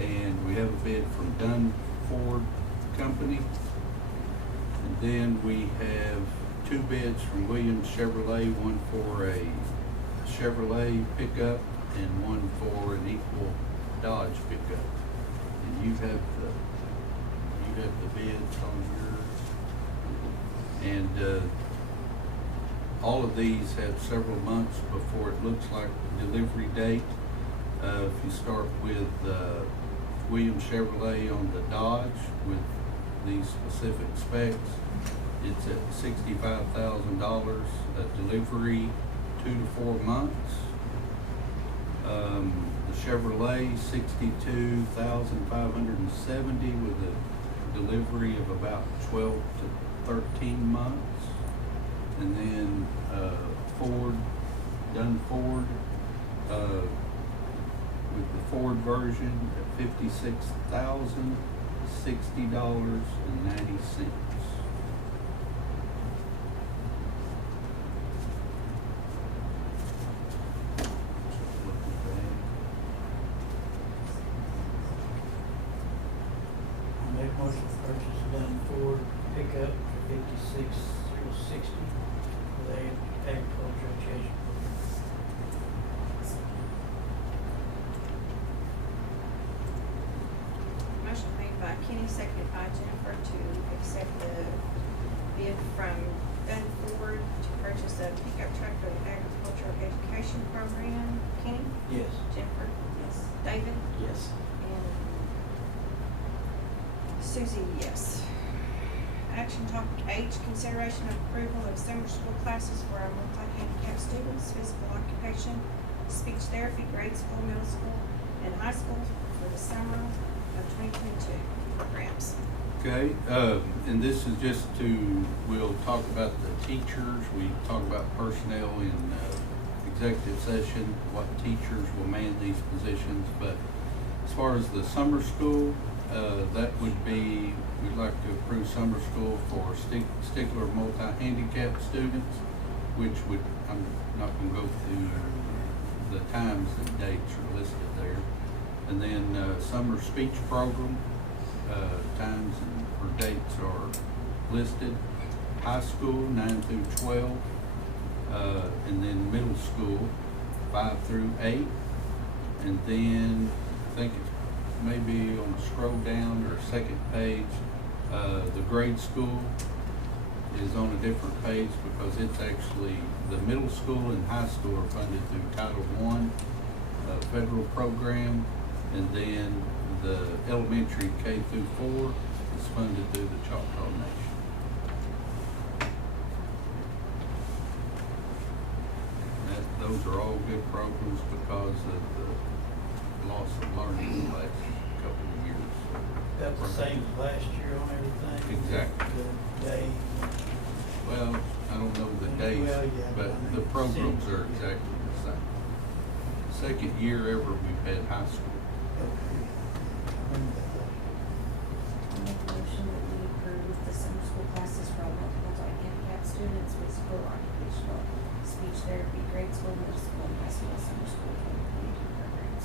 And we have a bid from Dunn Ford Company. And then we have two bids from Williams Chevrolet, one for a Chevrolet pickup and one for an equal Dodge pickup. And you have the bids on yours. And all of these have several months before it looks like delivery date. If you start with Williams Chevrolet on the Dodge with these specific specs, it's at $65,000, a delivery 2 to 4 months. The Chevrolet, $62,570 with a delivery of about 12 to 13 months. And then Dunn Ford, with the Ford version at $56,060.90. Make motion to purchase Dunn Ford pickup for $56,060 for the agriculture education program. Motion made by Kenny, seconded by Jennifer to accept the bid from Dunn Ford to purchase a pickup truck for the agricultural education program. Kenny? Yes. Jennifer? Yes. David? Yes. And Susie, yes. Action topic H, consideration of approval of summer school classes for our multi-handicapped students, physical occupation, speech therapy, grade school, middle school, and high school for the summer of 2022 programs. Okay, and this is just we'll talk about the teachers, we talk about personnel in executive session, what teachers will man these positions, but as far as the summer school, that would be, we'd like to approve summer school for Stigler multi-handicapped students, which would, I'm not gonna go through the times and dates are listed there. And then summer speech program, times or dates are listed. High school, 9 through 12, and then middle school, 5 through 8. And then I think it's maybe on the scroll down or second page, the grade school is on a different page because it's actually, the middle school and high school are funded through Title I federal program, and then the elementary K through 4 is funded through the Choctaw Nation. Those are all good programs because of the loss of learning in the last couple of years. About the same as last year on everything? Exactly. The day? Well, I don't know the days, Well, yeah, but I mean, the programs senior, are yeah. exactly the same. Second year ever we've had high school. Okay. I remember that. I make a motion that we approve the summer school classes for all multi-handicapped students, physical, occupational, speech therapy, grade school, middle school, and high school summer school 2022 programs.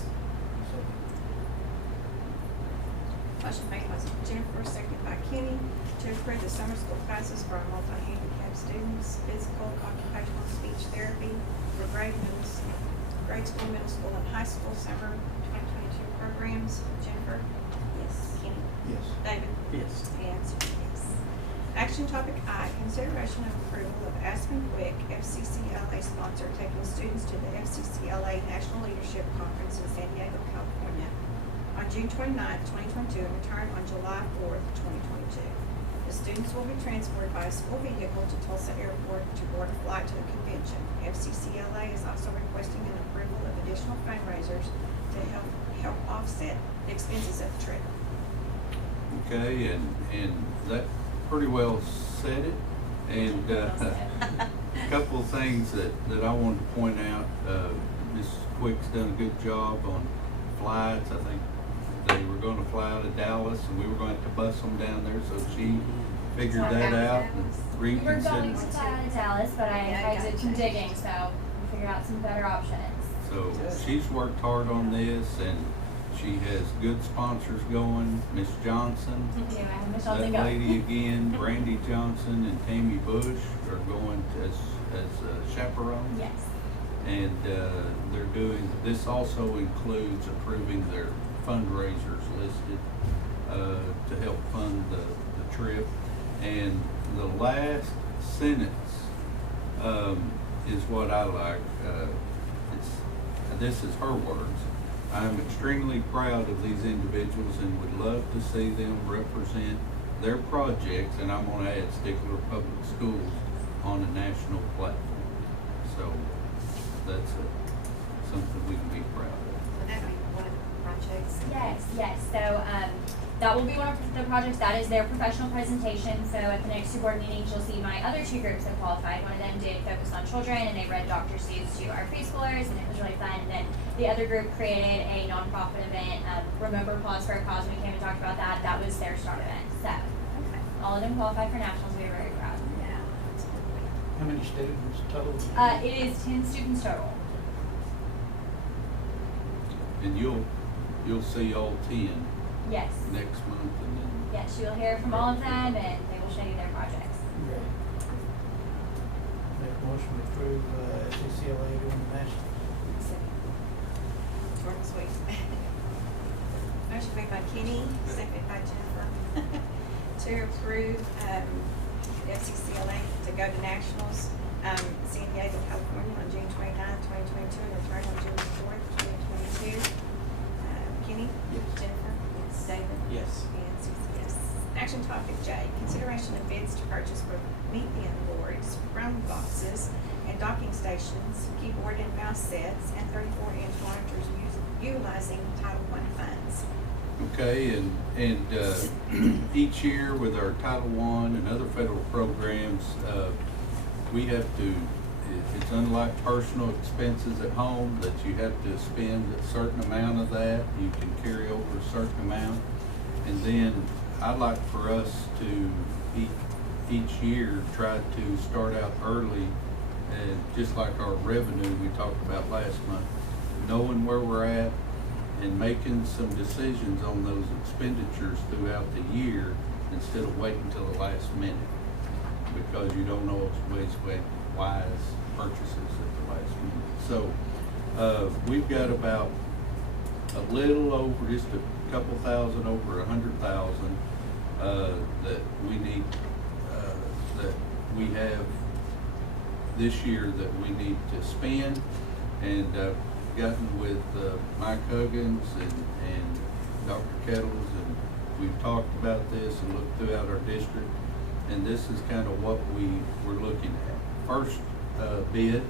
So, Motion made by Jennifer, seconded by Kenny, to approve the summer school classes for our multi-handicapped students, physical, occupational, speech therapy, for grade school, middle school, and high school summer 2022 programs. Jennifer? Yes. Kenny? yes. David? Yes. And Susie, yes. Action topic I, consideration of approval of Aspen Quick FCCLA sponsor taking students to the FCCLA National Leadership Conference in San Diego, California on June 29th, 2022, and return on July 4th, 2022. The students will be transported by a school vehicle to Tulsa Airport to board a flight to the convention. FCCLA is also requesting an approval of additional fundraisers to help offset the expenses of the trip. Okay, and that pretty well said it. And a couple of things that I wanted to point out. Ms. Quick's done a good job on flights. I think they were going to fly out of Dallas, and we were going to have to bus them down there, so she figured that out and We were going to reconsidered. fly out of Dallas, but I did some digging, so we figured out some better options. So she's worked hard on this, and she has good sponsors going. Miss Johnson, Yeah, I have Michelle to that go. lady again, Brandy Johnson and Tammy Bush are going as chaperones. Yes. And they're doing, this also includes approving their fundraisers listed to help fund the trip. And the last sentence is what I like. This is her words. I am extremely proud of these individuals and would love to see them represent their projects, and I'm going to add Stigler Public Schools, on a national platform. So that's something we can be proud of. Would that be one of the projects? Yes. So that will be one of the projects. That is their professional presentation. So at the next two board meetings, you'll see my other two groups that qualified. One of them did focus on children, and they read Dr. Seuss to our preschoolers, and it was really fun. And then the other group created a nonprofit event, Remember Pause for a Cause. We came and talked about that. That was their start event. So all of them qualified for nationals. We were very proud. Yeah. How many students total? It is 10 students total. And you'll see all 10 Yes. next month, and then Yes, you will hear from all of them, and they will show you their projects. Great. Make a motion to approve FCCLA doing the national. Short and sweet. Motion made by Kenny, seconded by Jennifer, to approve FCCLA to go to nationals, San Diego, California on June 29th, 2022, and return on June 4th, 2022. Kenny? Yes. Jennifer? Yes. David? Yes. And Susie, yes. Action topic J, consideration of bids to purchase for meet bin boards, round boxes, and docking stations, keyboard and mouse sets, and 34-inch monitors utilizing Title I funds. okay, and each year with our Title I and other federal programs, we have to, it's unlike personal expenses at home that you have to spend a certain amount of that. You can carry over a certain amount. And then I'd like for us to each year try to start out early, and just like our revenue we talked about last month, knowing where we're at and making some decisions on those expenditures throughout the year instead of waiting until the last minute, because you don't know always wise purchases at the last minute. So we've got about a little over, just a couple thousand, over 100,000 that we need, that we have this year that we need to spend. And gotten with Mike Huggins and Dr. Kettles, and we've talked about this and looked throughout our district, and this is kind of what we were looking at. First bid,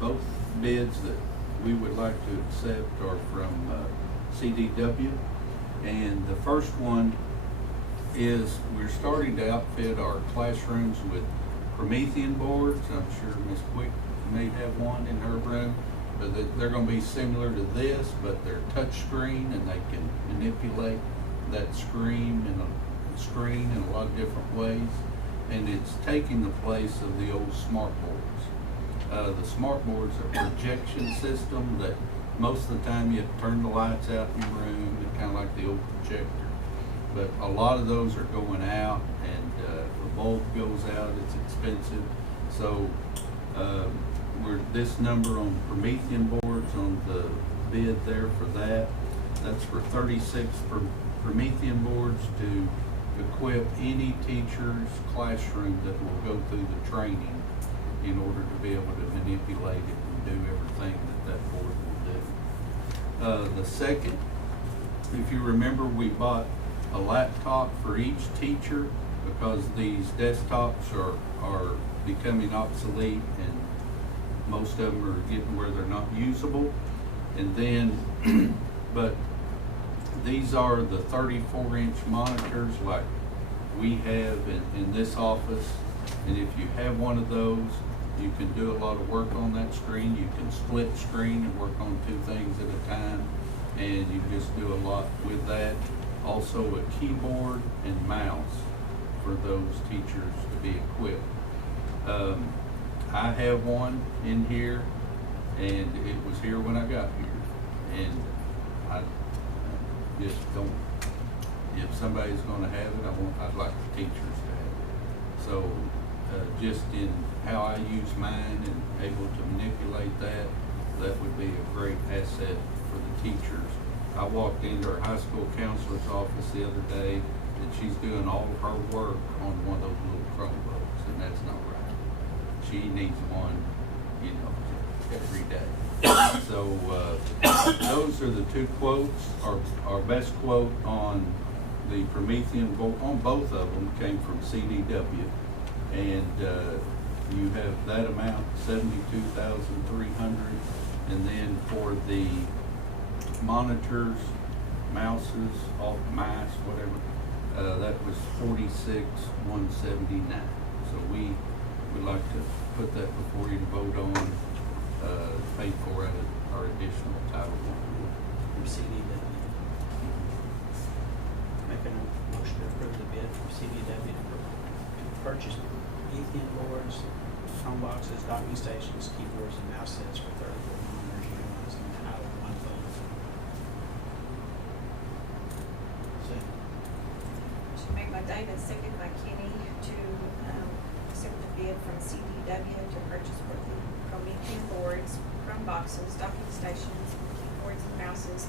both bids that we would like to accept are from CDW, and the first one is we're starting to outfit our classrooms with Promethean boards. I'm sure Ms. Quick may have one in her room, but they're gonna be similar to this, but they're touch screen and they can manipulate that screen in a lot of different ways. And it's taking the place of the old smart boards. The smart boards are a projection system that most of the time you have to turn the lights out in your room, and kind of like the old projector. But a lot of those are going out, and the bulb goes out, it's expensive. So this number on Promethean boards on the bid there for that, that's for 36 Promethean boards to equip any teacher's classroom that will go through the training in order to be able to manipulate it and do everything that board will do. The second, if you remember, we bought a laptop for each teacher because these desktops are becoming obsolete and most of them are getting where they're not usable. And then, but these are the 34-inch monitors like we have in this office. And if you have one of those, you can do a lot of work on that screen. You can split screen and work on two things at a time. And you just do a lot with that. Also a keyboard and mouse for those teachers to be equipped. I have one in here, and it was here when I got here. And I just don't, if somebody's gonna have it, I'd like the teachers to have it. So just in how I use mine and able to manipulate that would be a great asset for the teachers. I walked into our high school counselor's office the other day, and she's doing all of her work on one of those little Chromebooks, and that's not right. She needs one, every day. So those are the two quotes. Our best quote on the Promethean board, on both of them, came from CDW, and you have that amount, $72,300, and then for the monitors, mouses, mice, whatever, that was $46,179. So we would like to put that before you to vote on, pay for it at our additional Title I. From CDW. Making a motion to approve the bid from CDW to purchase Promethean boards, phone boxes, docking stations, keyboards, and mouse sets for 34 monitors utilizing the Title I funds. Motion made by David, seconded by Kenny to accept the bid from CDW to purchase Promethean boards, Chromeboxes, docking stations, keyboards and mouses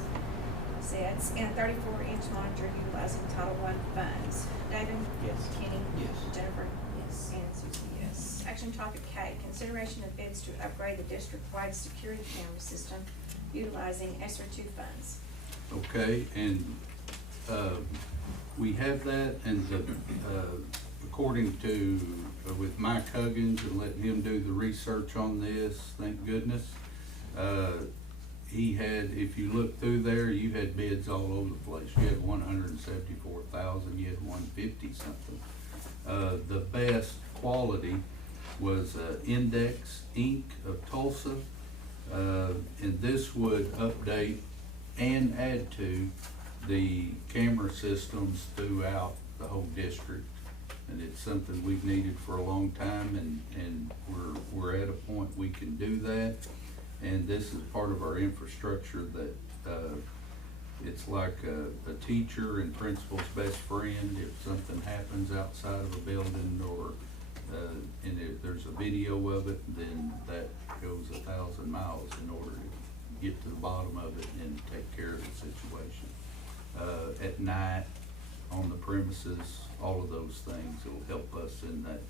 sets, and 34-inch monitor utilizing Title I funds. David? Yes. Kenny? Yes. Jennifer? Yes. And Susie, yes. Action topic K, consideration of bids to upgrade the district-wide security camera system utilizing ESSER II funds. Okay, and we have that, and according to with Mike Huggins and letting him do the research on this, thank goodness, he had, if you look through there, you had bids all over the place. You had 174,000, you had 150 something. The best quality was Index Inc. of Tulsa, and this would update and add to the camera systems throughout the whole district. And it's something we've needed for a long time, and we're at a point we can do that. And this is part of our infrastructure that it's like a teacher and principal's best friend. If something happens outside of a building or and if there's a video of it, then that goes 1,000 miles in order to get to the bottom of it and take care of the situation. At night, on the premises, all of those things will help us in that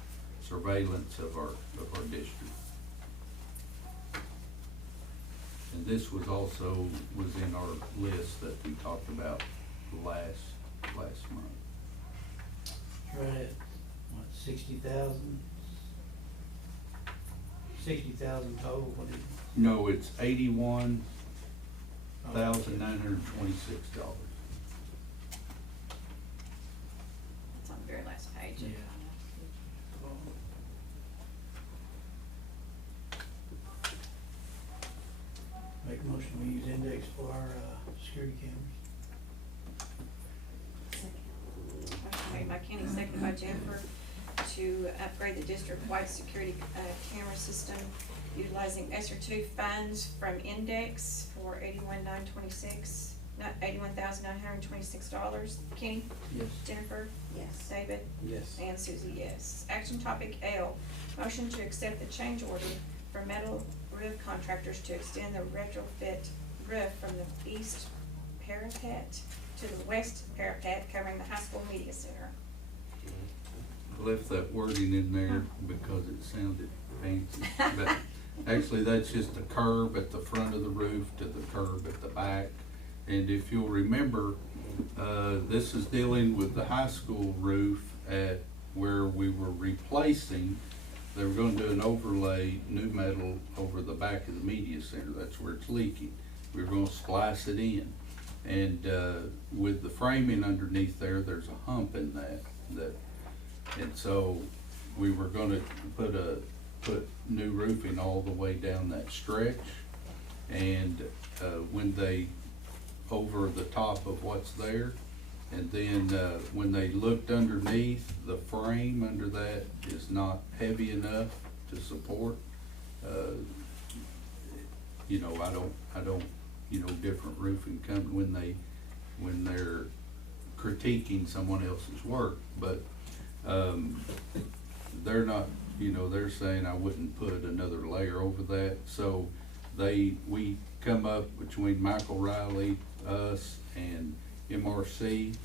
surveillance of our district. And this was also in our list that we talked about last month. Right at, what, 60,000? 60,000 total, what is it? No, it's $81,926. last page. Yeah. Make a motion, we use index for our, security cameras. Motion made by Kenny, seconded by Jennifer, to upgrade the district-wide security camera system utilizing ESSER two funds from index for $81,926. Kenny? Yes. Jennifer? Yes. David? Yes. And Susie, yes. Action topic L, motion to accept the change order for metal roof contractors to extend the retrofit roof from the east parapet to the west parapet covering the high school media center. Left that wording in there because it sounded fancy, but actually that's just a curb at the front of the roof to the curb at the back. And if you'll remember, this is dealing with the high school roof at where we were replacing. They were gonna do an overlay, new metal over the back of the media center. That's where it's leaking. We were gonna splice it in. And, with the framing underneath there, there's a hump in that, and so we were gonna put new roofing all the way down that stretch. And, when they, over the top of what's there, and then, when they looked underneath, the frame under that is not heavy enough to support. You know, I don't, you know, different roofing company, when they're critiquing someone else's work, but, they're not, you know, they're saying I wouldn't put another layer over that. So we come up between Michael Riley, us, and MRC,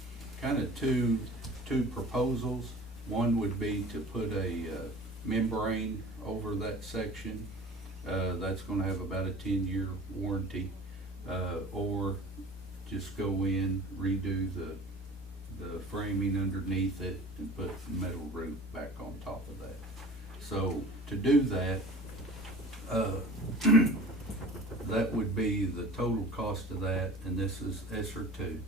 kind of two proposals. One would be to put a membrane over that section. That's gonna have about a 10-year warranty, or just go in, redo the framing underneath it and put metal roof back on top of that. So to do that, that would be the total cost of that, and this is ESSER two,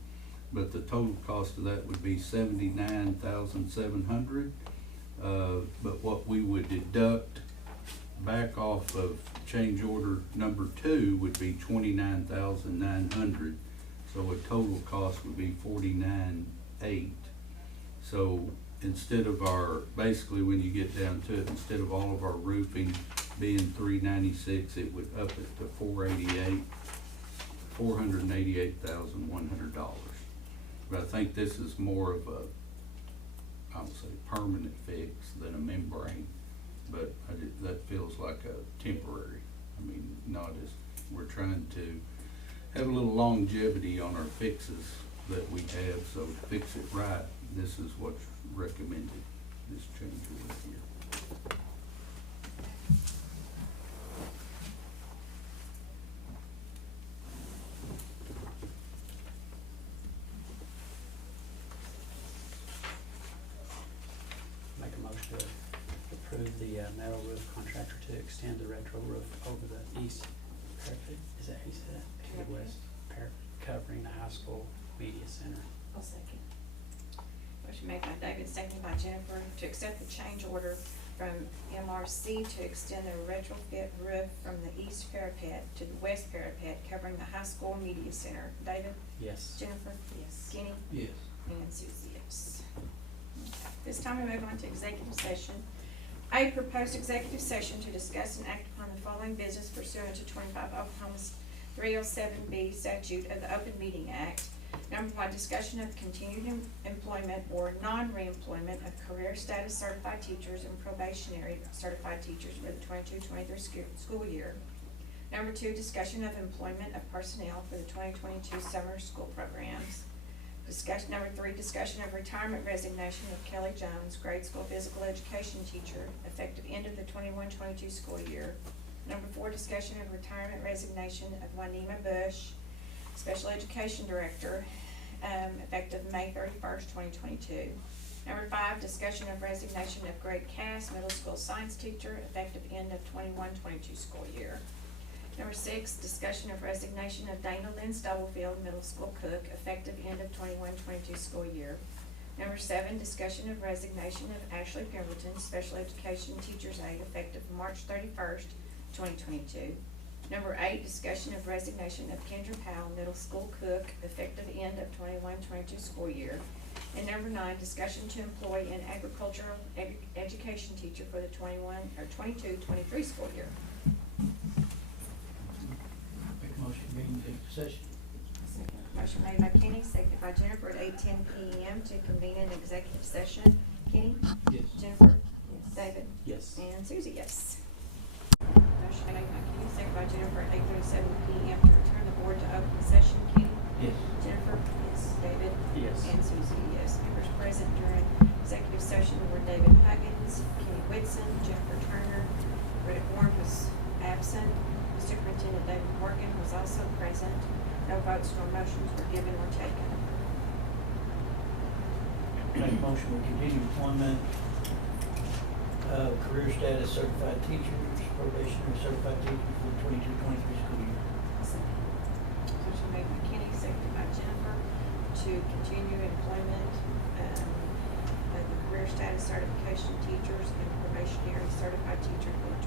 but the total cost of that would be $79,700. But what we would deduct back off of change order number 2 would be $29,900. So a total cost would be $49,800. So instead of basically when you get down to it, instead of all of our roofing being $396, it would up it to $488,100. But I think this is more of a, I would say, permanent fix than a membrane. But that feels like a temporary. I mean, not as, we're trying to have a little longevity on our fixes that we have, so to fix it right, this is what's recommended, this change order here. Make a motion to approve the metal roof contractor to extend the retro roof over the east parapet, is that how you said it? To the west parapet, covering the high school media center. I'll second. Motion made by David, seconded by Jennifer, to accept the change order from MRC to extend the retrofit roof from the east parapet to the west parapet covering the high school media center. David? Yes. Jennifer? Yes. Kenny? Yes. And Susie, yes. Okay. This time we move on to executive session. A proposed executive session to discuss and act upon the following business pursuant to 25 Oklahoma's 307B statute of the Open Meeting Act. Number 1, discussion of continued employment or non-reemployment of career status certified teachers and probationary certified teachers for the 22-23 school year. Number 2, discussion of employment of personnel for the 2022 summer school programs. Number 3, discussion of retirement resignation of Kelly Jones, grade school physical education teacher, effective end of the 21-22 school year. Number 4, discussion of retirement resignation of Juanima Bush, special education director, effective May 31st, 2022. Number 5, discussion of resignation of Greg Cass, middle school science teacher, effective end of 21-22 school year. Number 6, discussion of resignation of Dana Lynn Stubblefield, middle school cook, effective end of 21-22 school year. Number 7, discussion of resignation of Ashley Pemberton, special education teacher's aide, effective March 31st, 2022. Number 8, discussion of resignation of Kendra Powell, middle school cook, effective end of 21-22 school year. And number 9, discussion to employ an agricultural education teacher for the 22-23 school year. Make a motion to convene executive session. Motion made by Kenny, seconded by Jennifer at 8:10 p.m. to convene an executive session. Kenny? Yes. Jennifer? Yes. David? Yes. And Susie, yes. Motion made by Kenny, seconded by Jennifer at 8:37 p.m. to return the board to open session. Kenny? Yes. Jennifer? Yes. David? Yes. And Susie, yes. Members present during executive session were David Huggins, Kenny Whitson, Jennifer Turner, Riddick Warren was absent. Superintendent David Morgan was also present. No votes nor motions were given or taken. Make a motion to continue employment of career status certified teachers, probationary certified teachers for the 22-23 school year. Motion made by Kenny, seconded by Jennifer, to continue employment of the career status certification teachers and probationary certified teacher for the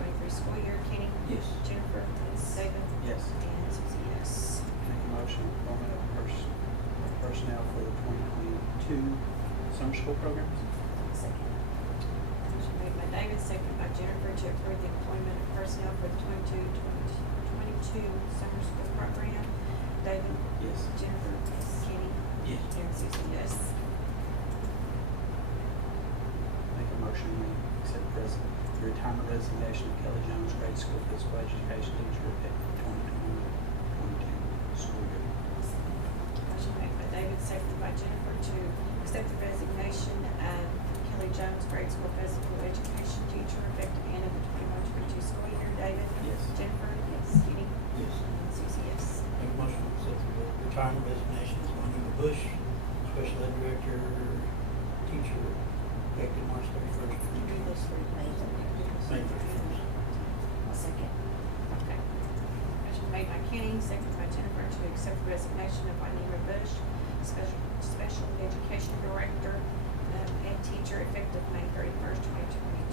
22-23 school year. Kenny? Yes. Jennifer? Yes. David? Yes. And Susie, yes. Make a motion, appointment of personnel for the 2022 summer school programs. Second. Motion made by David, seconded by Jennifer, to approve the employment of personnel for the 22 summer school program. David? Yes. Jennifer? Yes. Kenny? Yes. And Susie, yes. Make a motion, we accept the retirement resignation of Kelly Jones, grade school physical education teacher, effective 2021-22 school year. Motion made by David, seconded by Jennifer, to accept the resignation of Kelly Jones, grade school physical education teacher, effective end of the 21-22 school year. David? Yes. Jennifer? Yes. Kenny? Yes. And Susie, yes. Make a motion to accept the retirement resignation of Juanita Bush, special ed director, teacher, effective March 31st, 2022. May 31st. Second. Okay. Motion made by Kenny, seconded by Jennifer, to accept the resignation of Juanita Bush, special education director, and teacher, effective May 31st,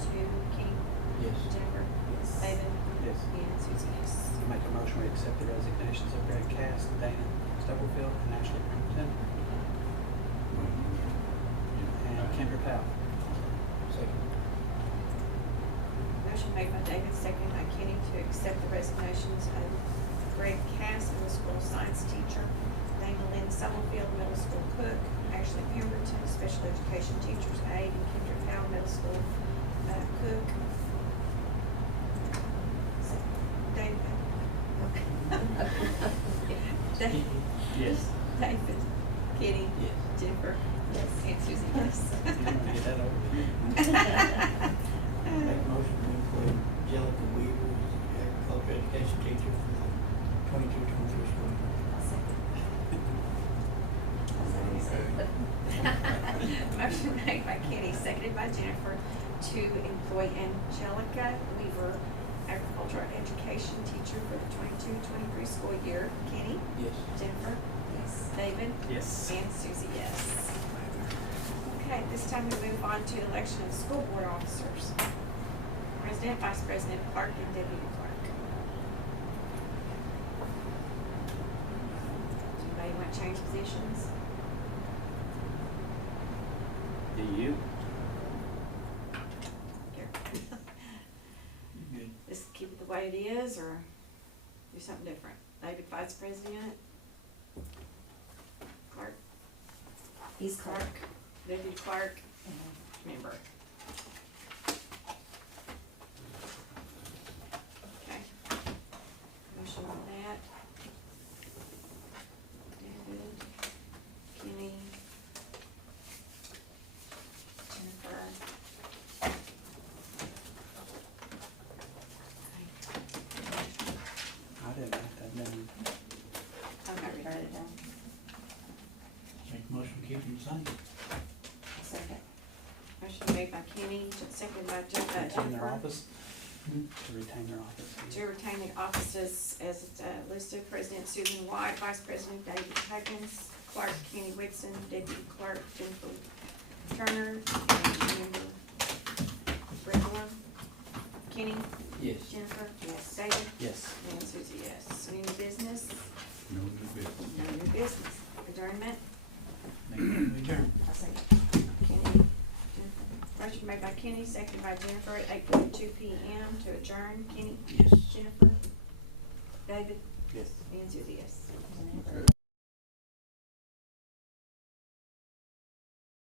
2022. Kenny? Yes. Jennifer? Yes. David? Yes. And Susie, yes. Make a motion, we accept the resignations of Greg Cass, Dana Stubblefield, and Ashley Pemberton, and Kendra Powell. Second. Motion made by David, seconded by Kenny, to accept the resignations of Greg Cass, middle school science teacher, Dana Lynn Summerfield, middle school cook, Ashley Pemberton, special education teacher's aide, and Kendra Powell, middle school cook. David. David. Yes. David. Kenny. Yes. Jennifer. Yes. And Susie, yes. You want to get that over with? Make a motion to employ Angelica Weaver as agriculture education teacher for the 22-23 school year. Motion made by Kenny, seconded by Jennifer, to employ Angelica Weaver, agricultural education teacher for the 22-23 school year. Kenny? Yes. Jennifer? Yes. David? Yes. And Susie, yes. Okay, this time we move on to election of school board officers. President, vice president, clerk, and deputy clerk. Does anybody want to change positions? Do you? Here. Good. Just keep it the way it is, or do something different? David, vice president? Clerk? He's clerk. Deputy clerk? Member? Okay. Motion on that. David, Kenny, Jennifer. I didn't write that down. Okay, write it down. Make a motion to keep him the same. Second. Motion made by Kenny, seconded by Retain their Jennifer. office? To retain their office. To retain the offices as listed, President Susan White, Vice President David Huggins, clerk Kenny Whitson, deputy clerk Jennifer Turner, and member Brendan. Kenny? Yes. Jennifer? Yes. David? Yes. And Susie, yes. Any new business? No new business. No new business. Adjournment? Make a motion to adjourn. I say Kenny, Jennifer. Motion made by Kenny, seconded by Jennifer at 8:42 PM to adjourn. Kenny? Yes. Jennifer?